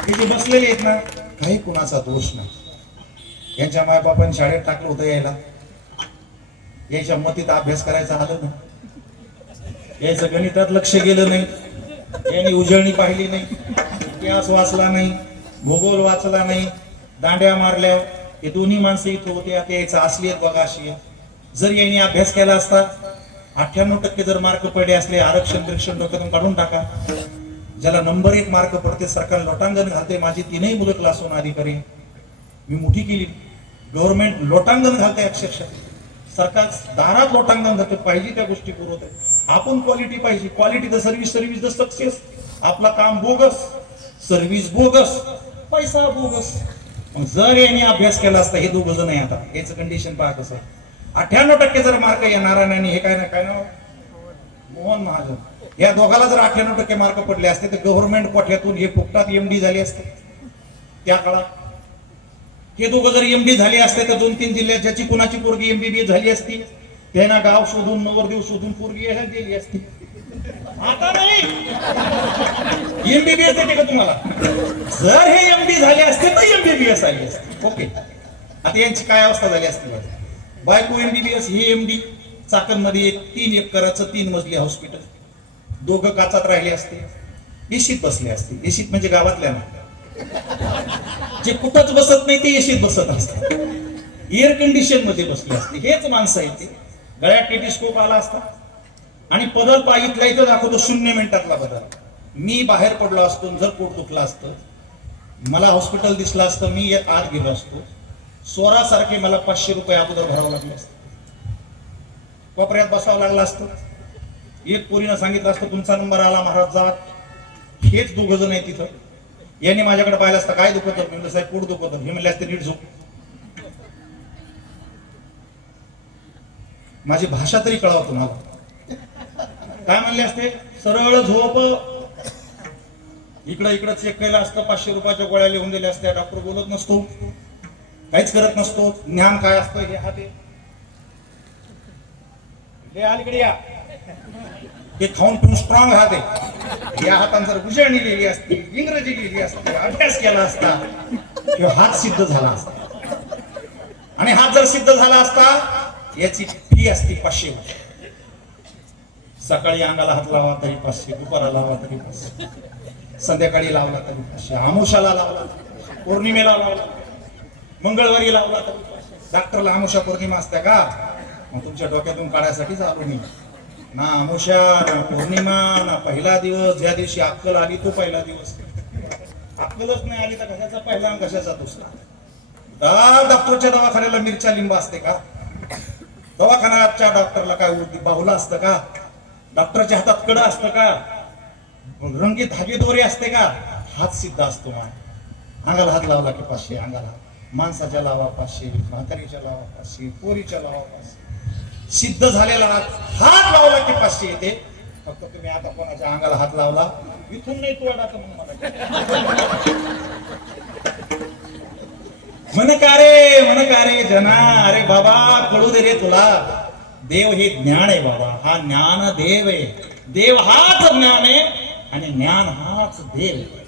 हे जे बसलेले आहेत ना, काही कुणाचा दोष नाही. यांच्या मायबापांनी शाळेत टाकलं होतं यायला, याच्या मतीत अभ्यास करायचा आलं ना, याचं गणितात लक्ष गेलं नाही, यांनी उजळणी पाहिली नाही, इतिहास वाचला नाही, भूगोल वाचला नाही, दांड्या मारल्या. हे दोन्ही माणसं इथं होते. आता यायचं असली आहेत बघा अशी आहे. जर यांनी अभ्यास केला असता 98% जर मार्क पडले असले, आरक्षण बिरक्षण डोक्यातून काढून टाका. ज्याला नंबर 1 मार्क पडते, सरकार लोटांगण घालते. माझी 3ही मुलं क्लास 1 अधिकारी, मी मोठी केली. गव्हर्नमेंट लोटांगण घालते, अक्षरशः सरकार दारात लोटांगण घालते. पाहिजे त्या गोष्टी पुरवते. आपण क्वालिटी पाहिजे. Quality the service, service the success. आपला काम बोगस, सर्व्हिस बोगस, पैसा बोगस. मग जर यांनी अभ्यास केला असता, हे दोघ जण आहे आता, याचं कंडिशन पहा कसं. 98% जर मार्क येणार नाही, हे काय ना काय ना मोहन महाजन, या दोघाला जर 98% मार्क पडले असते तर गव्हर्नमेंट कोठ्यातून हे फुकटात एमडी झाले असते. त्या काळात हे दोघं जर एमडी झाले असते तर 2-3 जिल्ह्यात ज्याची कुणाची पोरगी एमबीबीएस झाली असती, त्यांना गाव शोधून नवरदेव शोधून पोरगी दिली असती. आता नाही, एमबीबीएस येते का तुम्हाला? जर हे एमडी झाले असते तर एमबीबीएस आली असते. ओके, आता यांची काय अवस्था झाली असती? बायको एमबीबीएस, हे एमडी. चाकणमध्ये 3 एकराचं 3 मजली हॉस्पिटल, दोघं काचात राहिले असते, एशीत बसले असते. एशीत म्हणजे गावातल्या ना, जे कुठंच बसत नाही ते एशीत बसत असतात, एअर कंडिशन मध्ये बसले असते. हेच माणसं आहेत ते. गळ्यात टेलिस्कोप आला असता आणि बदल पाहितला इथं दाखवतो 0 मिनिटातला बदल. मी बाहेर पडलो असतो, जर पोट दुखलं असतं, मला हॉस्पिटल दिसलं असतं, मी आत गेलो असतो, स्वरासारखे मला 500 रुपये अगोदर भरावं लागले असतं. कोपऱ्यात बसावं लागलं असतं. एक पोरीनं सांगितलं असतं, तुमचा नंबर आला महाराज जात. हेच 2 जण आहे तिथं. यांनी माझ्याकडे पाहिलं असतं, काय दुखत? म्हणलं साहेब पोट दुखत. हे म्हणले असते नीट झोप. माझी भाषा तरी कळावं तुम्हाला. काय म्हणले असते? सरळ झोप. इकडं चेक केलं असतं, 500 रुपयाच्या गोळ्या लिहून दिल्या असत्या. डॉक्टर बोलत नसतो, काहीच करत नसतो. ज्ञान काय असतं हे हात अलीकडे या, हे खाऊन पिऊन स्ट्रॉंग राहते. या हातांनी जर उजळणी लिहिली असती, इंग्रजी लिहिली असती, अभ्यास केला असता किंवा हात सिद्ध झाला असता. आणि हात जर सिद्ध झाला असता, याची फी असती 500. सकाळी अंगाला हात लावा तरी 500, दुपारा लावा तरी 500, संध्याकाळी लावला तरी 500, अमावश्याला लावला, पौर्णिमेला लावला, मंगळवारी लावला तरी 500. डॉक्टरला अमावस्या पौर्णिमा असत्या का? मग तुमच्या डोक्यातून काढायसाठी चालू नाही. ना अमावस्या, ना पौर्णिमा, ना पहिला दिवस. ज्या दिवशी अक्कल आली तो पहिला दिवस. अक्कलच नाही आली तर कशाचा पहिला आणि कशाचा दुसरा? डॉक्टरच्या दवाखान्याला मिरच्या लिंब असते का? दवाखान्याच्या डॉक्टरला काय बाहुला असतं का? डॉक्टरच्या हातात कडं असतं का? रंगीत धागे दोरे असते का? हात सिद्ध असतो. अंगाला हात लावला की 500, अंगाला माणसाच्या लावा 500, म्हातारीच्या लावा 500, पोरीच्या लावा 500. सिद्ध झालेला हात लावला की 500 येते. फक्त तुम्ही आता कोणाच्या अंगाला हात लावला इथून नाही तोडा तर मग मन का रे जना. अरे बाबा कळू दे रे तुला, देव हे ज्ञान आहे बाबा. हा ज्ञान देव आहे. देव हाच ज्ञान आहे आणि ज्ञान हाच देव आहे.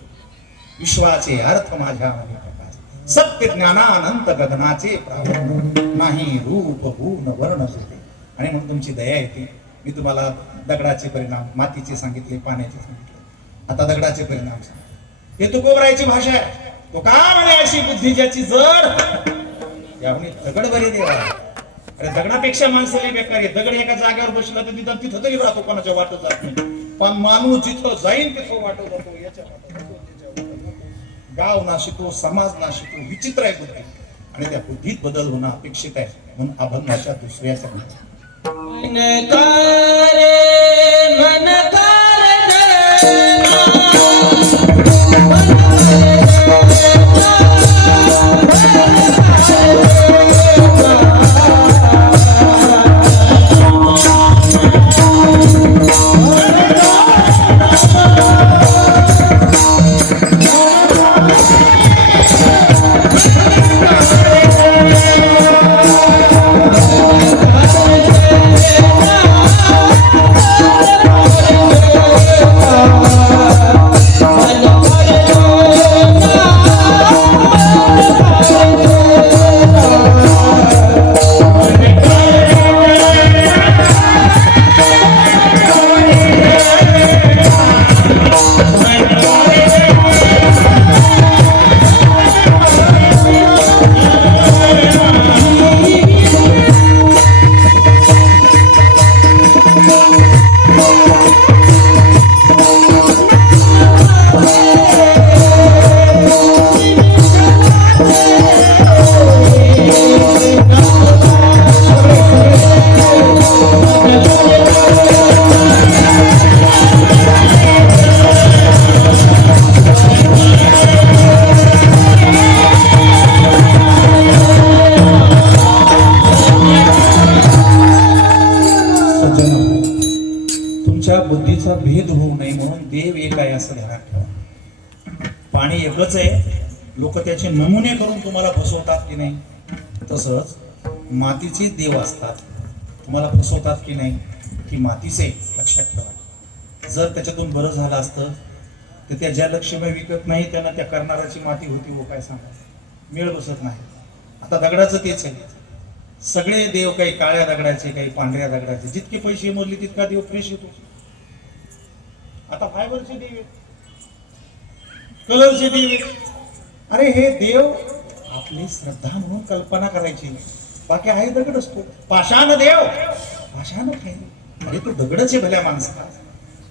विश्वाचे अर्थ माझ्यामध्ये प्रकाश, सत्य ज्ञानानंत गगनाचे प्रावरण, नाही रूप गुण वर्ण होते. आणि म्हणून तुमची दया येते. मी तुम्हाला दगडाचे परिणाम, मातीचे सांगितले, पाण्याचे सांगितले, आता दगडाचे परिणाम सांगितले. हे तुकोबरायची भाषा आहे. तो का म्हणे अशी बुद्धी ज्याची जड, त्यामुळे दगड बरे देवा. अरे दगडापेक्षा माणसाला बेकार आहे. दगड एका जागेवर बसला तर तिथं तरी राहतो, कोणाच्या वाटत जात नाही. पण माणूस जिथं जाईन तिथं वाटत जातो. याच्या गाव ना शिको, समाज ना शिको. विचित्र आहे बुद्धी आणि त्या बुद्धीत बदल होणं अपेक्षित आहे. म्हणून अभंगाच्या दुसऱ्याच्या मन देवाचा भेद होऊ नये म्हणून देव एक आहे असं ध्यानात ठेवा. पाणी एकच आहे, लोक त्याचे नमुने करून तुम्हाला फसवतात की नाही, तसंच मातीचे देव असतात, तुम्हाला फसवतात की नाही, की मातीचे. लक्षात ठेवा. जर त्याच्यातून बरं झालं असतं तर त्या ज्या लक्ष्मी विकत नाही त्यांना त्या करणाऱ्याची माती होती हो, काय सांगा, मेळ बसत नाही. आता दगडाचं तेच आहे, सगळे देव काही काळ्या दगडाचे काही पांढऱ्या दगडाचे, जितके पैसे मोजले तितका देव फ्रेश येतो. आता फायबरचे देव आहेत, कलरचे देव आहेत. अरे हे देव आपली श्रद्धा म्हणून कल्पना करायची, बाकी आहे दगड असतो. पाषाण देव, पाषाण आहे, अरे तो दगडच आहे भल्या माणसा.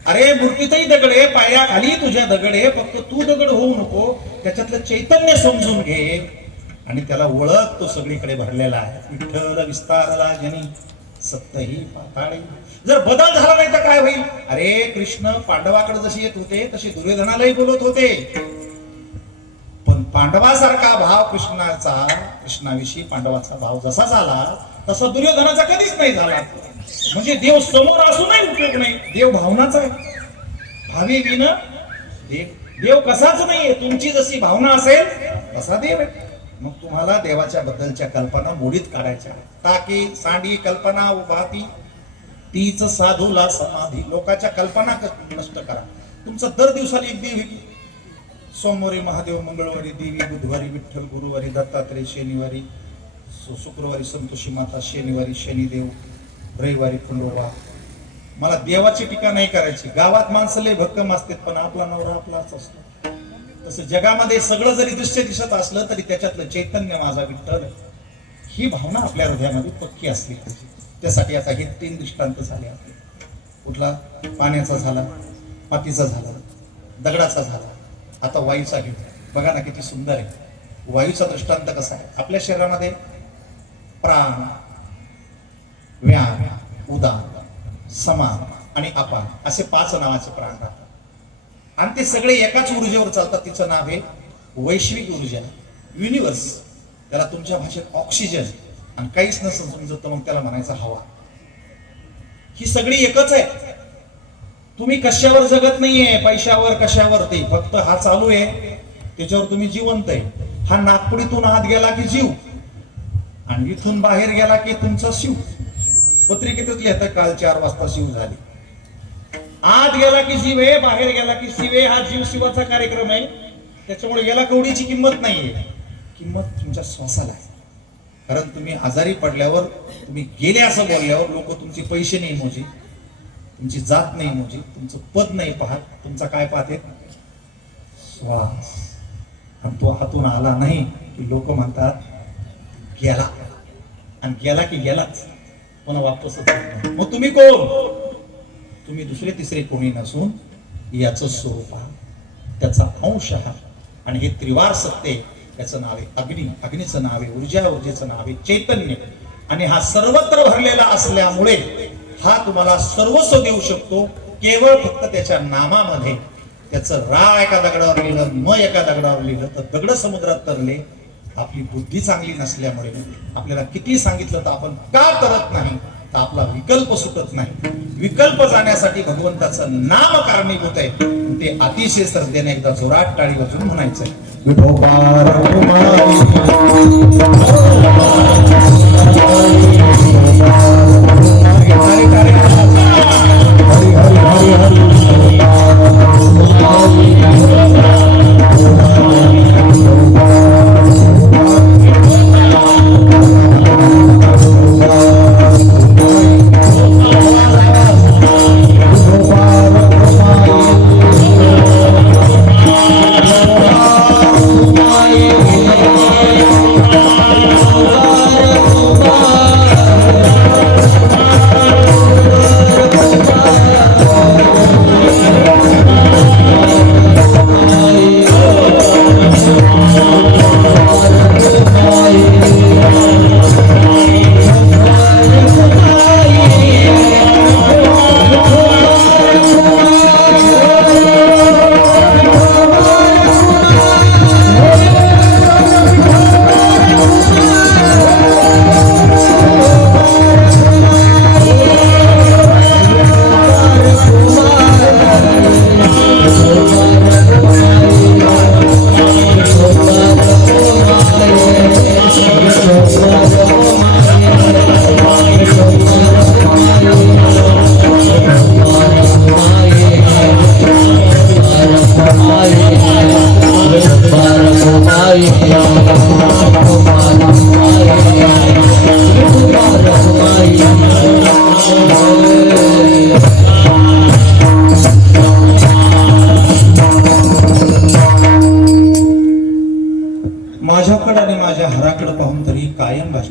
अरे मूर्तीतही दगड आहे, पायाखाली तुझ्या दगड आहे, फक्त तू दगड होऊ नको, त्याच्यातलं चैतन्य समजून घे आणि त्याला ओळख. तो सगळीकडे भरलेला आहे. विठ्ठल विस्तारला जनी सत्तही पाताळी. जर बदल झाला नाही तर काय होईल? अरे कृष्ण पांडवाकडे जसे येत होते तसे दुर्योधनालाही बोलत होते, पण पांडवासारखा भाव कृष्णाचा, कृष्णाविषयी पांडवाचा भाव जसा झाला तसा दुर्योधनाचा कधीच नाही झाला. म्हणजे देव समोर असूनही उपयोग नाही, देव भावनाचा आहे. भावी विन देव, देव कसाच नाहीये, तुमची जशी भावना असेल तसा देव आहे. मग तुम्हाला देवाच्या बद्दलच्या कल्पना मोडीत काढायच्या. टाकी सांडी कल्पना उभाती तीच साधूला समाधी. लोकांच्या कल्पना नष्ट करा. तुमचा दर दिवसाला एक देव आहे. सोमवारी महादेव, मंगळवारी देवी, बुधवारी विठ्ठल, गुरुवारी दत्तात्रय, शनिवारी शुक्रवारी संतोषी माता, शनिवारी शनिदेव, रविवारी खंडोबा. मला देवाची टीका नाही करायची. गावात माणसं लय भक्कम असतात, पण आपला नवरा आपलाच असतो. तसं जगामध्ये सगळं जरी दृश्य दिसत असलं तरी त्याच्यातलं चैतन्य माझा विठ्ठल, ही भावना आपल्या हृदयामध्ये पक्की असली पाहिजे. त्यासाठी आता हे 3 दृष्टांत झाले आपले. कुठला? पाण्याचा झाला, मातीचा झाला, दगडाचा झाला, आता वायूचा घेऊ. बघा ना किती सुंदर आहे. वायूचा दृष्टांत कसा आहे? आपल्या शरीरामध्ये प्राण, व्यान, उदान, समान आणि अपान असे 5 नावाचे प्राण राहतात आणि ते सगळे एकाच ऊर्जेवर चालतात. तिचं नाव आहे वैश्विक ऊर्जा, युनिव्हर्स. त्याला तुमच्या भाषेत ऑक्सिजन, आणि काहीच नसेल समजत तर मग त्याला म्हणायचं हवा. ही सगळी एकच आहे. तुम्ही कशावर जगत नाहीये, पैशावर कशावर, ते फक्त हा चालू आहे त्याच्यावर तुम्ही जिवंत आहे. हा नागपुडीतून आत गेला की जीव, आणि इथून बाहेर गेला की तुमचा शिव. पत्रिकेतच लिहितं काल 4 वाजता शिव झाली. आत गेला की जीव आहे, बाहेर गेला की शिव आहे. हा जीव शिवाचा कार्यक्रम आहे. त्याच्यामुळे याला कवडीची किंमत नाहीये, किंमत तुमच्या श्वासाला आहे. कारण तुम्ही आजारी पडल्यावर, तुम्ही गेले असं बोलल्यावर लोक तुमचे पैसे नाही मोजी, तुमची जात नाही मोजी, तुमचं पद नाही पाहत, तुमचा काय पाहते? श्वास. आणि तो हातून आला नाही की लोक म्हणतात गेला, आणि गेला की गेलाच, पुन्हा वापसच. मग तुम्ही कोण? तुम्ही दुसरे तिसरे कोणी नसून याचं स्वरूप आहात, त्याचा अंश आहात. आणि हे त्रिवार सत्य, त्याचं नाव आहे अग्नी, अग्नीचं नाव आहे ऊर्जा, ऊर्जेचं नाव आहे चैतन्य. आणि हा सर्वत्र भरलेला असल्यामुळे हा तुम्हाला सर्वस्व देऊ शकतो, केवळ फक्त त्याच्या नामामध्ये. त्याचं रा एका दगडावर लिहिलं, म एका दगडावर लिहिलं तर दगड समुद्रात तरले. आपली बुद्धी चांगली नसल्यामुळे आपल्याला किती सांगितलं तर आपण का करत नाही, तर आपला विकल्प सुटत नाही. विकल्प जाण्यासाठी भगवंताचं नाम कारणीभूत आहे. ते अतिशय श्रद्धेने एकदा जोरात टाळी वाजून म्हणायचंय. Bye.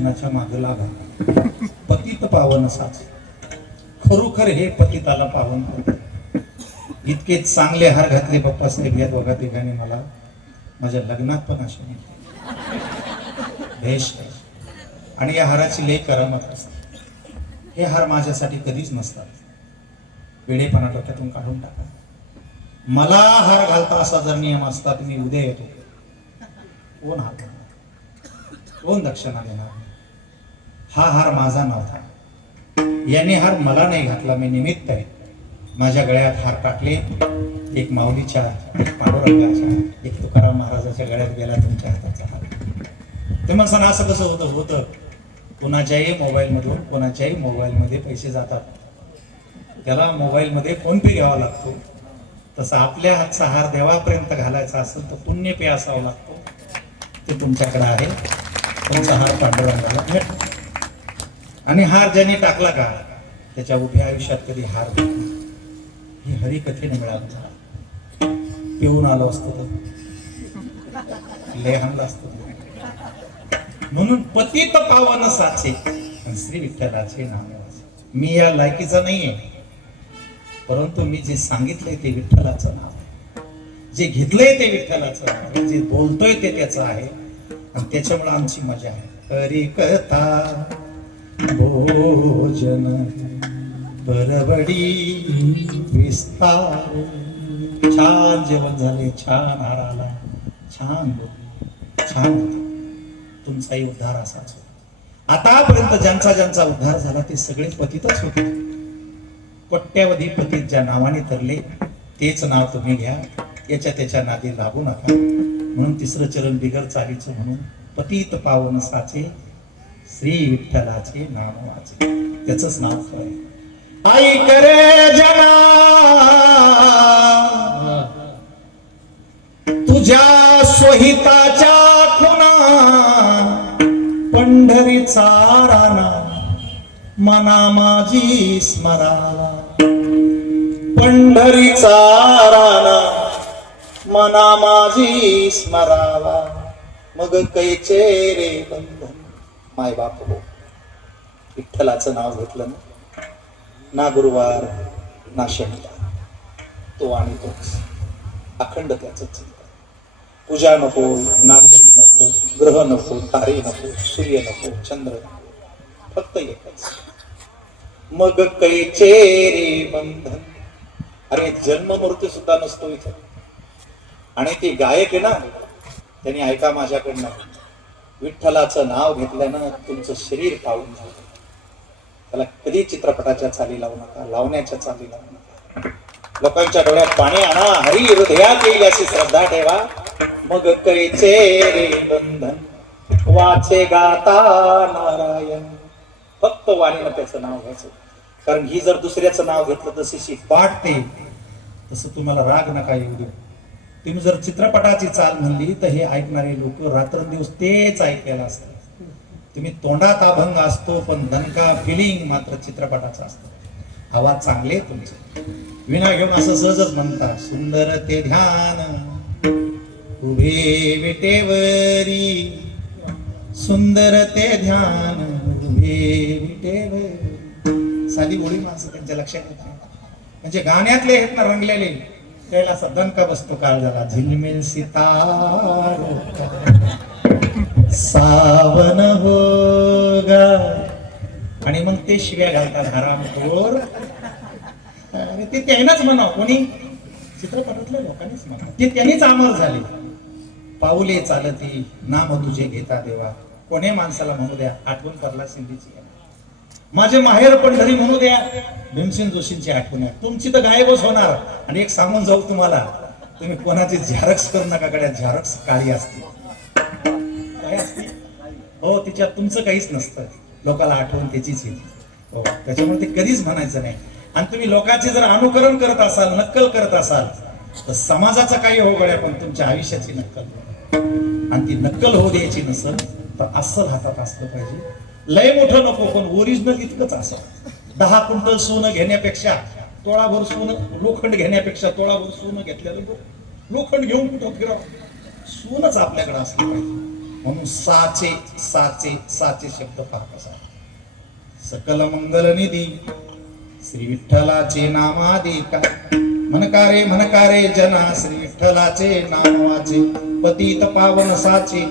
वचनाच्या मागे लागा. पतित पावन साचे, खरोखर हे पतिताला पावन करते. इतके चांगले हार घातले बाप्पासाहेब या दोघा ठिकाणी मला माझ्या लग्नात पण असे भेष आहे. आणि या हाराची लय करामत असते. हे हार माझ्यासाठी कधीच नसतात. वेडेपणा डोक्यातून काढून टाका. मला हार घालता असा जर नियम असता तर मी उद्या येतो. कोण हार घालणार, कोण दक्षिणा देणार? हा हार माझा नव्हता. याने हार मला नाही घातला, मी निमित्त आहे. माझ्या गळ्यात हार टाकले, एक माऊलीच्या, एक पांडुरंगाच्या, एक तुकाराम महाराजाच्या गळ्यात गेला तुमच्या हाताचा हार. ते म्हणसान असं कसं होतं? कोणाच्याही मोबाईल मधून कोणाच्याही मोबाईल मध्ये पैसे जातात, त्याला मोबाईल मध्ये फोन पे घ्यावा लागतो. तसं आपल्या हातचा हार देवापर्यंत घालायचा असेल तर पुण्य पे असावा लागतो. ते तुमच्याकडे आहे. तुमचा हार पांडुरंगाला भेटतो. आणि हार ज्यांनी टाकला का त्याच्या उभ्या आयुष्यात कधी हार भेटतो. ही हरिकथेने मिळालं. पिऊन आलो असतो तर लय हाणलं असतो. म्हणून पतित पावन साचे आणि श्री विठ्ठलाचे नाम वाचे. मी या लायकीचा नाहीये, परंतु मी जे सांगितलंय ते विठ्ठलाचं नाव आहे. जे घेतलंय ते विठ्ठलाचं नाव आहे. जे बोलतोय ते त्याचं आहे. आणि त्याच्यामुळे आमची मजा आहे. हरिकथा भोजन परवडी विस्तार. छान जेवण झाले, छान हार आला, छान छान. तुमचाही उद्धार असाच होता. आतापर्यंत ज्यांचा ज्यांचा उद्धार झाला ते सगळे पतितच होते. कोट्यावधी पतित ज्या नावाने तरले तेच नाव तुम्ही घ्या. याच्या त्याच्या नादी लागू नका. म्हणून तिसरं चरण बिगर चालीचं म्हणून पतित पावन साचे श्री विठ्ठलाचे नाम वाचे. त्याचंच नाव खरं. आई करे जना तुझ्या स्वहिताच्या खुना, पंढरीचा राणा मना माझी स्मरा. पंढरीचा राणा मना माझी स्मरावा. मग कैचे रे बंधन. माय बाप हो, विठ्ठलाचं नाव घेतलं ना गुरुवार ना शनिवार, तो आणि तोच अखंड त्याच चिंतन. पूजा नको, नागबली नको, ग्रह नको, तारे नको, सूर्य नको, चंद्र नको, फक्त एकच. मग कैचे रे बंधन. अरे जन्म मृत्यू सुद्धा नसतो इथं. आणि ती गायक आहे ना, त्यांनी ऐका माझ्याकडनं, विठ्ठलाचं नाव घेतल्यानं तुमचं शरीर पाळून झालं. त्याला कधी चित्रपटाच्या चाली लावू नका, लावण्याच्या चाली लावू नका. लोकांच्या डोळ्यात पाणी आणा, हरी हृदयात येईल अशी श्रद्धा ठेवा. मग कैचे रे बंधन वाचे गाता नारायण. फक्त वाणीनं त्याचं नाव घ्यायचं. कारण ही जर दुसऱ्याचं नाव घेतलं तशी वाटते तसं तुम्हाला राग नका येऊ देऊ. तुम्ही जर चित्रपटाची चाल म्हणली तर हे ऐकणारे लोक रात्रंदिवस तेच ऐकायला असतात. तुम्ही तोंडात अभंग असतो पण दणका फिलिंग मात्र चित्रपटाचा असतो. आवाज चांगले तुमचे. विना घेऊन असं सहजच म्हणता, सुंदर ते ध्यान उभे विटेवरी, सुंदर ते ध्यान उभे विटेवरी. साधी बोळी माणसं त्यांच्या लक्षात येत नाही. म्हणजे गाण्यातले आहेत ना रंगलेले, त्याला असा दणका बसतो. काळ झाला झिलमिल सितार सावन होगा. आणि मग ते शिव्या घालतात हरामखोर. अरे ते त्यांनाच म्हणावं, कोणी चित्रपटातल्या लोकांनीच म्हणावं. ते त्यांनीच अमर झाले. पाऊले चालती नाम तुझे घेता देवा. कोणी माणसाला म्हणू द्या, आठवण करला सिंधीची. माझे माहेर पंढरी म्हणू द्या, भीमसेन जोशींची आठवण आहे. तुमची तर गायबच होणार. आणि एक सांगून जाऊ तुम्हाला, तुम्ही कोणाची झेरॉक्स करू नका. गड्या झेरॉक्स काळी असते. काय असते हो, तिच्यात तुमचं काहीच नसतं. लोकांना आठवण त्याचीच येते हो. त्याच्यामुळे ते कधीच म्हणायचं नाही. आणि तुम्ही लोकांचे जर अनुकरण करत असाल, नक्कल करत असाल, तर समाजाचा काही हो गड्या, पण तुमच्या आयुष्याची नक्कल. आणि ती नक्कल होऊ द्यायची नसेल तर असं हातात असलं पाहिजे. लय मोठं नको, पण ओरिजिनल इतकंच असं. 10 क्विंटल सोनं घेण्यापेक्षा तोळाभर सोनं, लोखंड घेण्यापेक्षा तोळाभर सोनं घेतलेलं लोखंड घेऊन कुठं फिरावं. सोनच आपल्याकडे असलं पाहिजे. म्हणून साचे साचे साचे शब्द पहा कसा आहे. सकल मंगल निधी श्री विठ्ठलाचे नामाधिका मनकारे जना श्री विठ्ठलाचे नाम वाचे पतित पावन साचे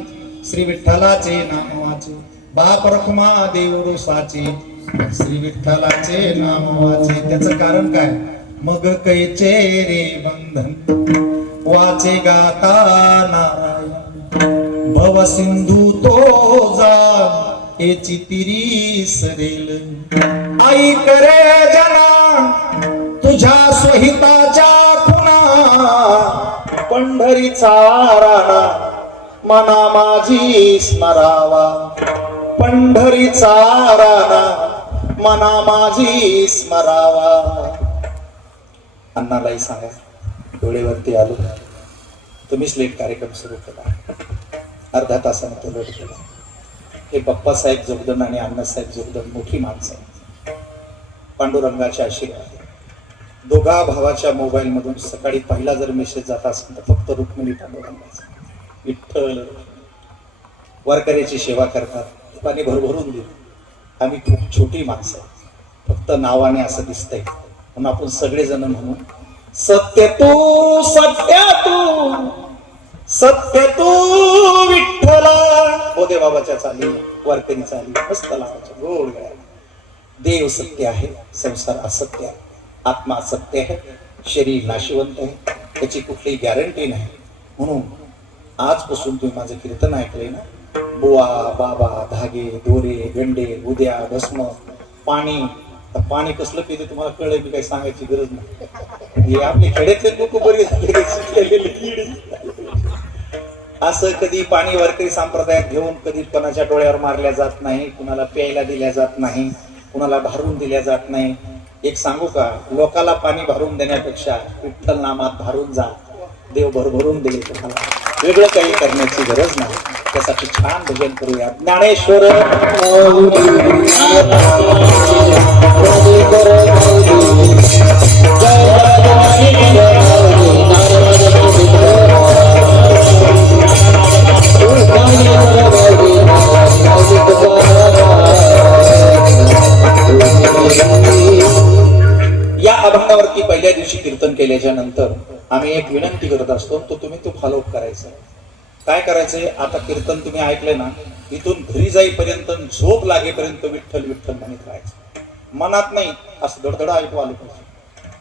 श्री विठ्ठलाचे नाम वाचे बाप रखमा देव साचे श्री विठ्ठलाचे नाम वाचे. त्याचं कारण काय? मग कैचे रे बंधन वाचे गाता नारायण भव सिंधू तो जा याची तिरी सरेल. आई करे जना तुझ्या स्वहिताच्या खुना पंढरीचा राणा मना माझी स्मरावा पंढरीचा राणा मना माझी स्मरावा. अण्णालाही सांगा डोळेवरती आलो तुम्हीच लेट कार्यक्रम सुरू केला अर्धा तासाने तो लेट केला. हे बाप्पासाहेब जोगदन आणि अण्णासाहेब जोगदन मोठी माणसं आहेत. पांडुरंगाचे आशीर्वाद दोघा भावाच्या मोबाईल मधून सकाळी पहिला जर मेसेज जात असेल तर फक्त रुक्मिणी पांडुरंगाचा विठ्ठल वारकऱ्याची सेवा करतात पाणी भरभरून देऊ. आम्ही खूप छोटी माणसं फक्त नावाने असं दिसतंय म्हणून आपण सगळेजण म्हणू सत्य तू सत्य तू विठ्ठला. बोधे बाबाच्या चाली वारकरी चाली मस्त लावाच्या गोड गायला. देव सत्य आहे संसार असत्य आहे आत्मा सत्य आहे शरीर नाशिवंत आहे त्याची कुठलीही गॅरंटी नाही. म्हणून आजपासून तुम्ही माझं कीर्तन ऐकलंय ना बुवा बाबा धागे दोरे गंडे उद्या भस्म पाणी पाणी कसलं पिते तुम्हाला कळलं की काही सांगायची गरज नाही. हे आपले खेड्यातले लोक बरे शिकलेले असं कधी पाणी वारकरी संप्रदायात घेऊन कधी कोणाच्या डोळ्यावर मारल्या जात नाही कुणाला प्यायला दिल्या जात नाही कुणाला भारून दिल्या जात नाही. एक सांगू का लोकाला पाणी भरून देण्यापेक्षा विठ्ठल नामात भरून जा देव भरभरून देईल तुम्हाला. वेगळं काही करण्याची गरज नाही. त्यासाठी छान भजन करूया. ज्ञानेश्वर या अभंगावरती पहिल्या दिवशी कीर्तन केल्याच्या नंतर आम्ही एक विनंती करत असतो तो तुम्ही तो फॉलो करायचं. काय करायचंय आता कीर्तन तुम्ही ऐकलंय ना इथून घरी जाईपर्यंत झोप लागेपर्यंत विठ्ठल विठ्ठल म्हणत राहायचं. मनात नाही असं धडधड ऐकू आलं पाहिजे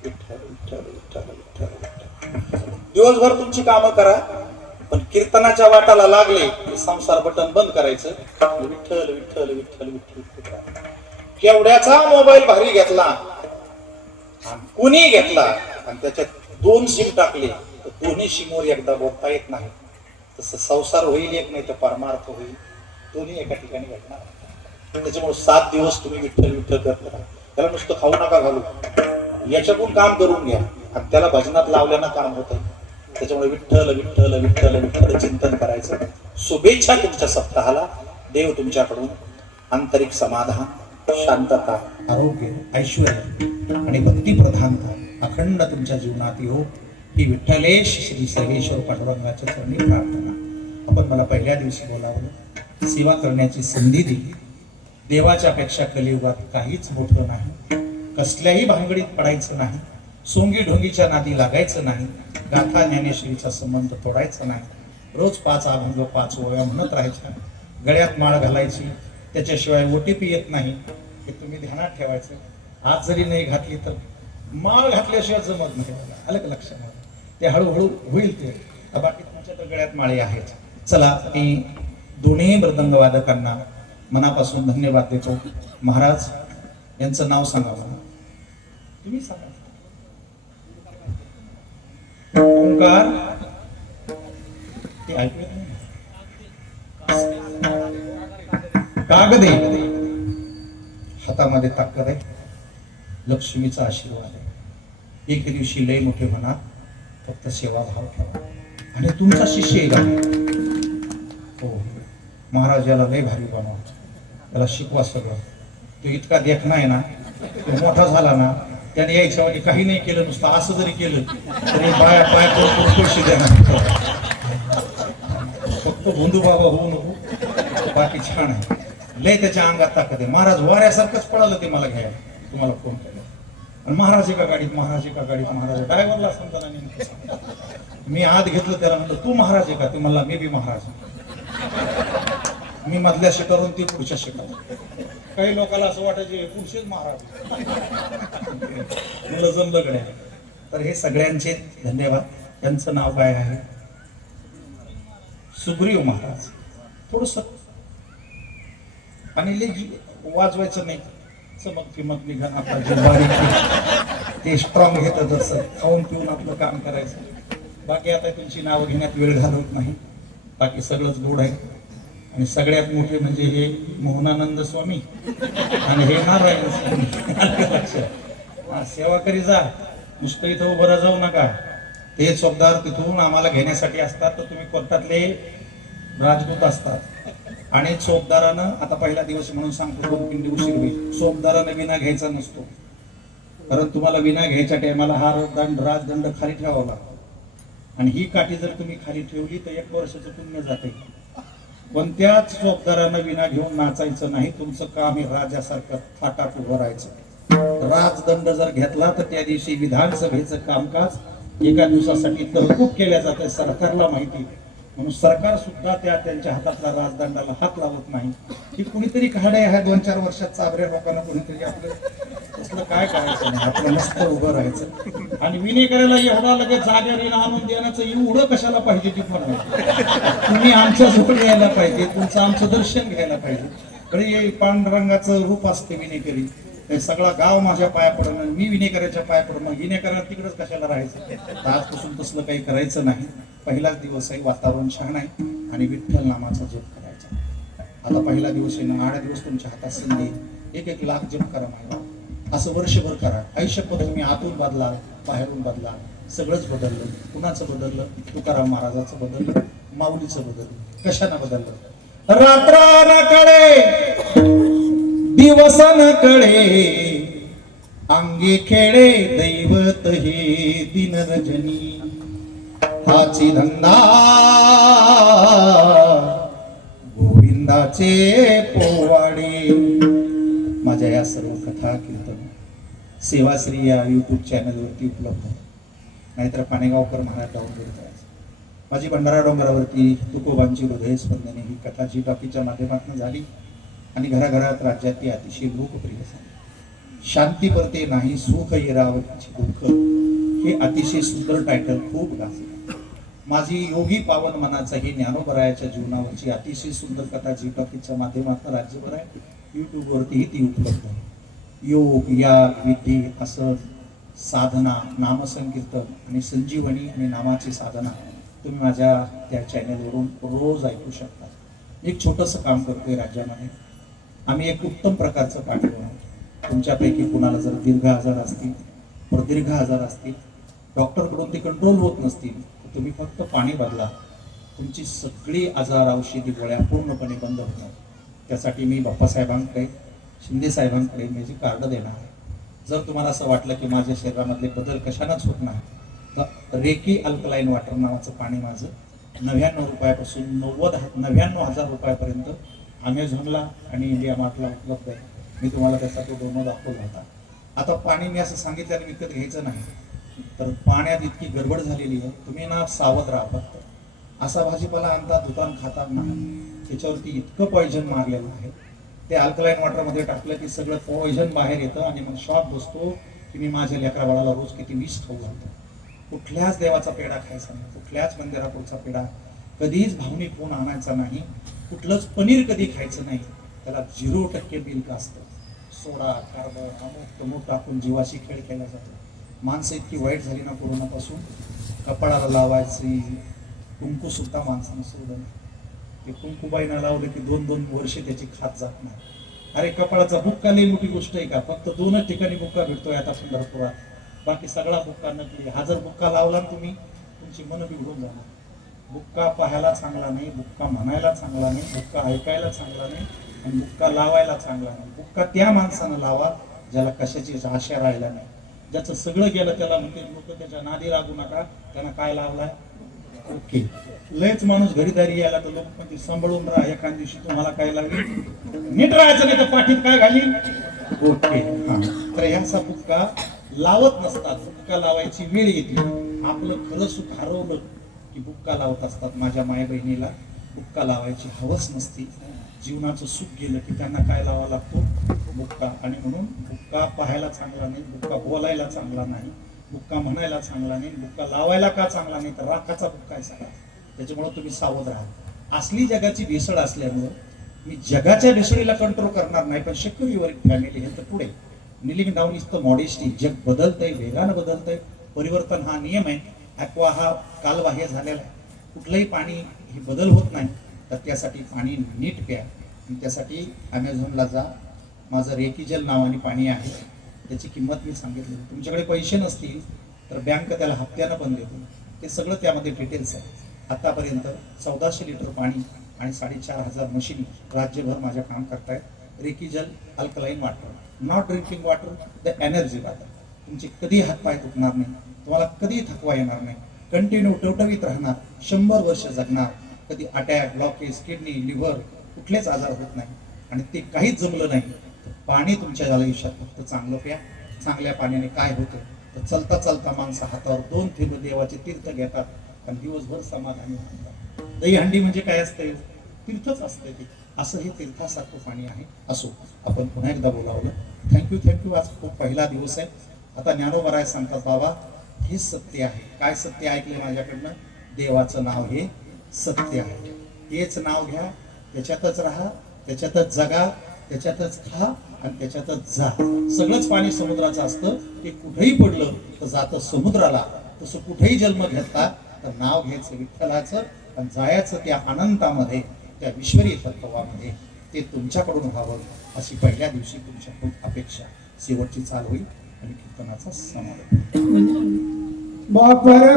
विठ्ठल विठ्ठल विठ्ठल विठ्ठल विठ्ठल. दिवसभर तुमची कामं करा पण कीर्तनाच्या वाटाला लागले की संसार बटन बंद करायचं विठ्ठल विठ्ठल विठ्ठल विठ्ठल विठ्ठल. केवढ्याचा मोबाईल भारी घेतला कुणी घेतला आणि त्याच्यात 2 सिम टाकले तर दोन्ही सिमवर एकदा बोलता येत नाही. तसं संसार होईल एक नाही तर परमार्थ होईल दोन्ही एका ठिकाणी घडणार. त्याच्यामुळे 7 दिवस तुम्ही विठ्ठल विठ्ठल करत राहा. त्याला नुसतं खाऊ नका घालू याच्यातून काम करून घ्या आणि त्याला भजनात लावल्यानं काम होतं. त्याच्यामुळे विठ्ठल विठ्ठल विठ्ठल विठ्ठल चिंतन करायचं. शुभेच्छा तुमच्या सप्ताहाला. देव तुमच्याकडून आंतरिक समाधान शांतता आरोग्य ऐश्वर्य आणि भक्ती प्रधानता अखंड तुमच्या जीवनात येऊ ही विठ्ठलेश श्री सर्वेश्वर पांडुरंगाच्या चरणी प्रार्थना. आपण मला पहिल्या दिवशी बोलावलं सेवा करण्याची संधी दिली. देवाच्या पेक्षा कलियुगात काहीच मोठं नाही. कसल्याही भानगडीत पडायचं नाही. सोंगी ढोंगीच्या नादी लागायचं नाही. गाथा ज्ञानेश्वरीचा संबंध तोडायचा नाही. रोज 5 अभंग 5 ओव्या म्हणत राहायच्या. गळ्यात माळ घालायची त्याच्याशिवाय OTP येत नाही हे तुम्ही ध्यानात ठेवायचं. आज जरी नाही घातली तर माळ घातल्याशिवाय जमत नाही. आलं का लक्षात? ते हळूहळू होईल ते. बाकी तुमच्या तर गळ्यात माळे आहेत. चला मी दोन्ही मृदंग वादकांना मनापासून धन्यवाद देतो. महाराज यांचं नाव सांगा मला. तुम्ही सांगा. ओंकार ते ऐकू येत नाही. कागदे हातामध्ये ताकद आहे. लक्ष्मीचा आशीर्वाद आहे. एक दिवशी लय मोठे म्हणा फक्त सेवाभाव ठेवा आणि तुमचा शिष्य एक आहे. हो महाराज याला लय भारी बनवा त्याला शिकवा सगळं. तो इतका देखणा आहे ना तो मोठा झाला ना त्याने यायच्या वेळी काही नाही केलं नुसतं असं जरी केलं तरी पाय पैसे देणार. फक्त भोंदू बाबा होऊ नको, बाकी छान आहे. लय त्याच्या अंगात ताकद आहे. महाराज वाऱ्यासारखंच पळालं ते मला घ्यायला, तुम्हाला फोन केला. आणि महाराज एका गाडीत, महाराज एका गाडीत, महाराज ड्रायव्हरला समजा नेमकं. मी आत घेतलं त्याला, म्हणलं तू महाराज आहे का? ते म्हणला मी बी महाराज. मी मधल्या शिकारून ती पुढच्या शिकार. काही लोकांना असं वाटायचे पुढचेच महाराज. मुलं जमलं गड्या. तर हे सगळ्यांचे धन्यवाद. त्यांचं नाव काय आहे? सुग्रीव महाराज. थोडस आणि वाजवायचं नाही, चमक फिमक निघान आपला जे बारीक ते स्ट्रॉंग घेतं तसं खाऊन पिऊन आपलं काम करायचं. बाकी आता तुमची नावं घेण्यात वेळ घालवत नाही, बाकी सगळंच गोड आहे. आणि सगळ्यात मोठे म्हणजे हे मोहनानंद स्वामी आणि हे नारायण स्वामी. सेवा करी जा, नुसतं इथं उभं जाऊ नका. ते चोपदार तिथून आम्हाला घेण्यासाठी असतात, तर तुम्ही कोर्टातले राजदूत असतात. आणि चोपदारानं, आता पहिला दिवस म्हणून सांगतो, 2-3 दिवस होईल, चोपदारानं विना घ्यायचा नसतो. कारण तुम्हाला विना घ्यायच्या टायमाला हा राजदंड खाली ठेवावा लागतो. आणि ही काठी जर तुम्ही खाली ठेवली तर 1 वर्षाचं पुण्य जाते. कोणत्याच चोपदारानं विना घेऊन नाचायचं नाही. तुमचं काम हे राजासारखं थाटात उभं राहायचं. राजदंड जर घेतला तर त्या दिवशी विधानसभेचं कामकाज एका दिवसासाठी तहकूब केल्या जाते, सरकारला माहिती. म्हणून सरकार सुद्धा त्यांच्या हातातला राजदंडाला हात लावत नाही. की कुणीतरी काढे आहे 2-4 वर्षात चाबऱ्या लोकांना कुणीतरी आपलं तसलं काय करायचं नाही, आपलं नसतं उभं राहायचं. आणि विनय करायला एवढा लगेच जागेवर आणून देण्याचं एवढं कशाला पाहिजे ती पण नाही. तुम्ही आमच्या जवळ यायला पाहिजे, तुमचं आमचं दर्शन घ्यायला पाहिजे. तरी पांडुरंगाचं रूप असते विनेकरी. हे सगळा गाव माझ्या पाया पडणं, मी विनेकराच्या पाया पडणं, विनेकराला तिकडच कशाला राहायचं. आजपासून तसलं काही करायचं नाही. पहिलाच दिवस आहे, वातावरण छान आहे आणि विठ्ठल नामाचा जप करायचा. आता पहिला दिवस आहे ना, 8 दिवस तुमच्या हातात संधी, 1-1 लाख जप करा माझ्या. असं वर्षभर करा. आयुष्य तुम्ही आतून बदला, बाहेरून बदला, सगळंच बदललं. कुणाचं बदललं? तुकाराम महाराजाचं बदललं, माऊलीचं बदललं. कशानं बदललं? रात्र न कळे, दिवस न कळे, अंगी खेळे दैवत हे दिन रजनी. हाची धंदा गोविंदाचे पोवाडे. माझ्या या सर्व कथा कीर्तन सेवाश्री या युट्यूब चॅनलवरती उपलब्ध आहे. नाहीतर पाणेगावकर महाराज डाउनलोड करायचं. माझी भंडारा डोंगरावरती तुकोबांची हृदय स्पंदने ही कथा जी टॉकीच्या माध्यमातून झाली आणि घराघरात राज्यात ती अतिशय लोकप्रिय झाली. शांती परते नाही सुख येरावची दुःख, हे अतिशय सुंदर टायटल खूप गाजलं. माझी योगी पावन मनाचा ही ज्ञानोबरायाच्या जीवनावरची अतिशय सुंदर कथा जी टॉकीच्या माध्यमातून राज्यभर आहे. युट्यूबवरतीही ती उपलब्ध आहे. योग, याग, विधी असं साधना, नामसंकीर्तन आणि संजीवनी आणि नामाची साधना तुम्ही माझ्या त्या चॅनेलवरून रोज ऐकू शकता. एक छोटंसं काम करतोय राज्यामध्ये. आम्ही एक उत्तम प्रकारचं कार्य बनवतो. तुमच्यापैकी कुणाला जर दीर्घ आजार असतील, प्रदीर्घ आजार असतील, डॉक्टरकडून ते कंट्रोल होत नसतील, तर तुम्ही फक्त पाणी बदला, तुमची सगळी आजार, औषधी गोळ्या पूर्णपणे बंद होणार. त्यासाठी मी बाप्पासाहेबांकडे, शिंदे साहेबांकडे माझी कार्ड देणार आहे. जर तुम्हाला असं वाटलं की माझ्या शरीरामधले बदल कशानंच होत नाही, तर रेकी अल्कलाईन वॉटर नावाचं पाणी माझं 99 रुपयापासून 99,000 रुपयापर्यंत अमेझॉनला आणि इंडिया मार्टला उपलब्ध आहे. मी तुम्हाला त्याचा तो डेमो दाखवला होता. आता पाणी मी असं सांगितल्याने विकत घ्यायचं नाही, तर पाण्यात इतकी गडबड झालेली आहे, तुम्ही ना सावध राहा. फक्त असा भाजीपाला आणता, दुकान खाता नाही, त्याच्यावरती इतकं पॉइझन मारलेलं आहे. ते अल्कलाईन वॉटरमध्ये टाकलं की सगळं पॉइझन बाहेर येतं आणि मग शॉक बसतो की मी माझ्या लेकरा बाळाला रोज किती विष खाऊ घालतो. कुठल्याच देवाचा पेढा खायचा नाही, कुठल्याच मंदिरापुढचा पेढा कधीच भावनिक होऊन आणायचा नाही, कुठलंच पनीर कधी खायचं नाही. त्याला 0% मिल्क असतं. सोडा, कार्बन, अमुक तमुक टाकून जीवाशी खेळ केला जातो. माणसं इतकी वाईट झाली ना कोरोनापासून, कपाळाला लावायची कुंकू सुद्धा माणसानं सोडलं. ते कुंकूबाईनं लावलं की 2-2 वर्षे त्याची खात जात नाही. अरे कपाळाचा बुक्का लई मोठी गोष्ट आहे का? फक्त 2च ठिकाणी बुक्का भेटतोय आता पंढरपुरात, बाकी सगळा बुक्का नकली. हा जर बुक्का लावला तुम्ही, तुमची मन बिघडून जाणार. बुक्का पाहायला चांगला नाही, बुक्का म्हणायला चांगला नाही, बुक्का ऐकायला चांगला नाही आणि बुक्का लावायला चांगला नाही. बुक्का त्या माणसानं लावा ज्याला कशाची आशा राहिला नाही, ज्याचं सगळं गेलं त्याला म्हणते लोक त्याच्या नादी लागू नका. त्यानं काय लावलाय? ओके. लयच माणूस घरीदारी यायला तर लोक पण सांभाळून राहा, एखाद्या दिवशी तुम्हाला काय लागेल नीट राहायचं, नाही तर पाठीत काय घालील. ओके. हा. तर ह्याचा बुक्का लावत नसतात, बुक्का लावायची वेळ येते. आपलं खरं सुख हरवलं की बुक्का लावत असतात. माझ्या माय बहिणीला बुक्का लावायची हवस नसती. जीवनाचं सुख गेलं की त्यांना काय लावा लागतो, बुक्का. आणि म्हणून बुक्का पाहायला चांगला नाही, बुक्का बोलायला चांगला नाही, बुक्का म्हणायला चांगला नाही, बुक्का लावायला का चांगला नाही, तर राखाचा बुक्का आहे सगळा. त्याच्यामुळे तुम्ही सावध राहा. असली जगाची भेसळ असल्यामुळं मी जगाच्या भेसळीला कंट्रोल करणार नाही, पण शक्य युअर फॅमिली हे तर पुढे kneeling down is the modesty. जग बदलतंय, वेगानं बदलतंय. परिवर्तन हा नियम आहे. ॲक्वा हा कालबाह्य झालेला आहे. कुठलंही पाणी हे बदल होत नाही, तर त्यासाठी पाणी नीट प्या. आणि त्यासाठी ॲमेझॉनला जा. माझं रेकीजल नावाने पाणी आहे, त्याची किंमत मी सांगितली. तुमच्याकडे पैसे नसतील तर बँक त्याला हप्त्यानं पण देते. ते सगळं त्यामध्ये डिटेल्स आहे. आतापर्यंत 1400 लिटर पाणी आणि 4500 मशीनी राज्यभर माझ्या काम करतायत. रेकीजल alkaline water, not drinking water, the energy water. तुमचे कधी हातपाय दुखणार नाही, तुम्हाला कधी थकवा येणार नाही, कंटिन्यू टवटवीत राहणार, 100 वर्ष जगणार. कधी अटॅक, ब्लॉकेज, किडनी, लिव्हर कुठलेच आजार होत नाही. आणि ते काहीच जमलं नाही तर पाणी तुमच्या आयुष्यात फक्त चांगलं प्या. चांगल्या पाण्याने काय होतं तर चलता चलता माणसं हातावर 2 थेंब देवाचे तीर्थ घेतात आणि दिवसभर समाधानी होतात. दहीहंडी म्हणजे काय असतं, तीर्थच असते ते. असं हे तीर्थासारखं पाणी आहे. असो, आपण पुन्हा एकदा बोलावलं. थँक्यू. आज खूप पहिला दिवस आहे. आता ज्ञानोबराय सांगतात, बाबा हे सत्य आहे. काय सत्य ऐकले माझ्याकडनं? देवाचं नाव हे सत्य आहे. हेच नाव घ्या, त्याच्यातच राहा, त्याच्यातच जगा, त्याच्यातच खा आणि त्याच्यातच जा. सगळंच पाणी समुद्राचं असतं. ते कुठेही पडलं तर जातं समुद्राला. तसं कुठेही जन्म घेतला तर नाव घ्यायचं विठ्ठलाचं आणि जायचं त्या अनंतामध्ये, त्या विश्वरीय तत्वामध्ये. ते तुमच्याकडून व्हावं अशी पहिल्या दिवशी तुमच्याकडून अपेक्षा. शेवटची चाल होईल आणि कीर्तनाचा समारोप. बापर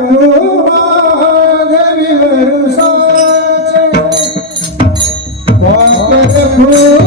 बापर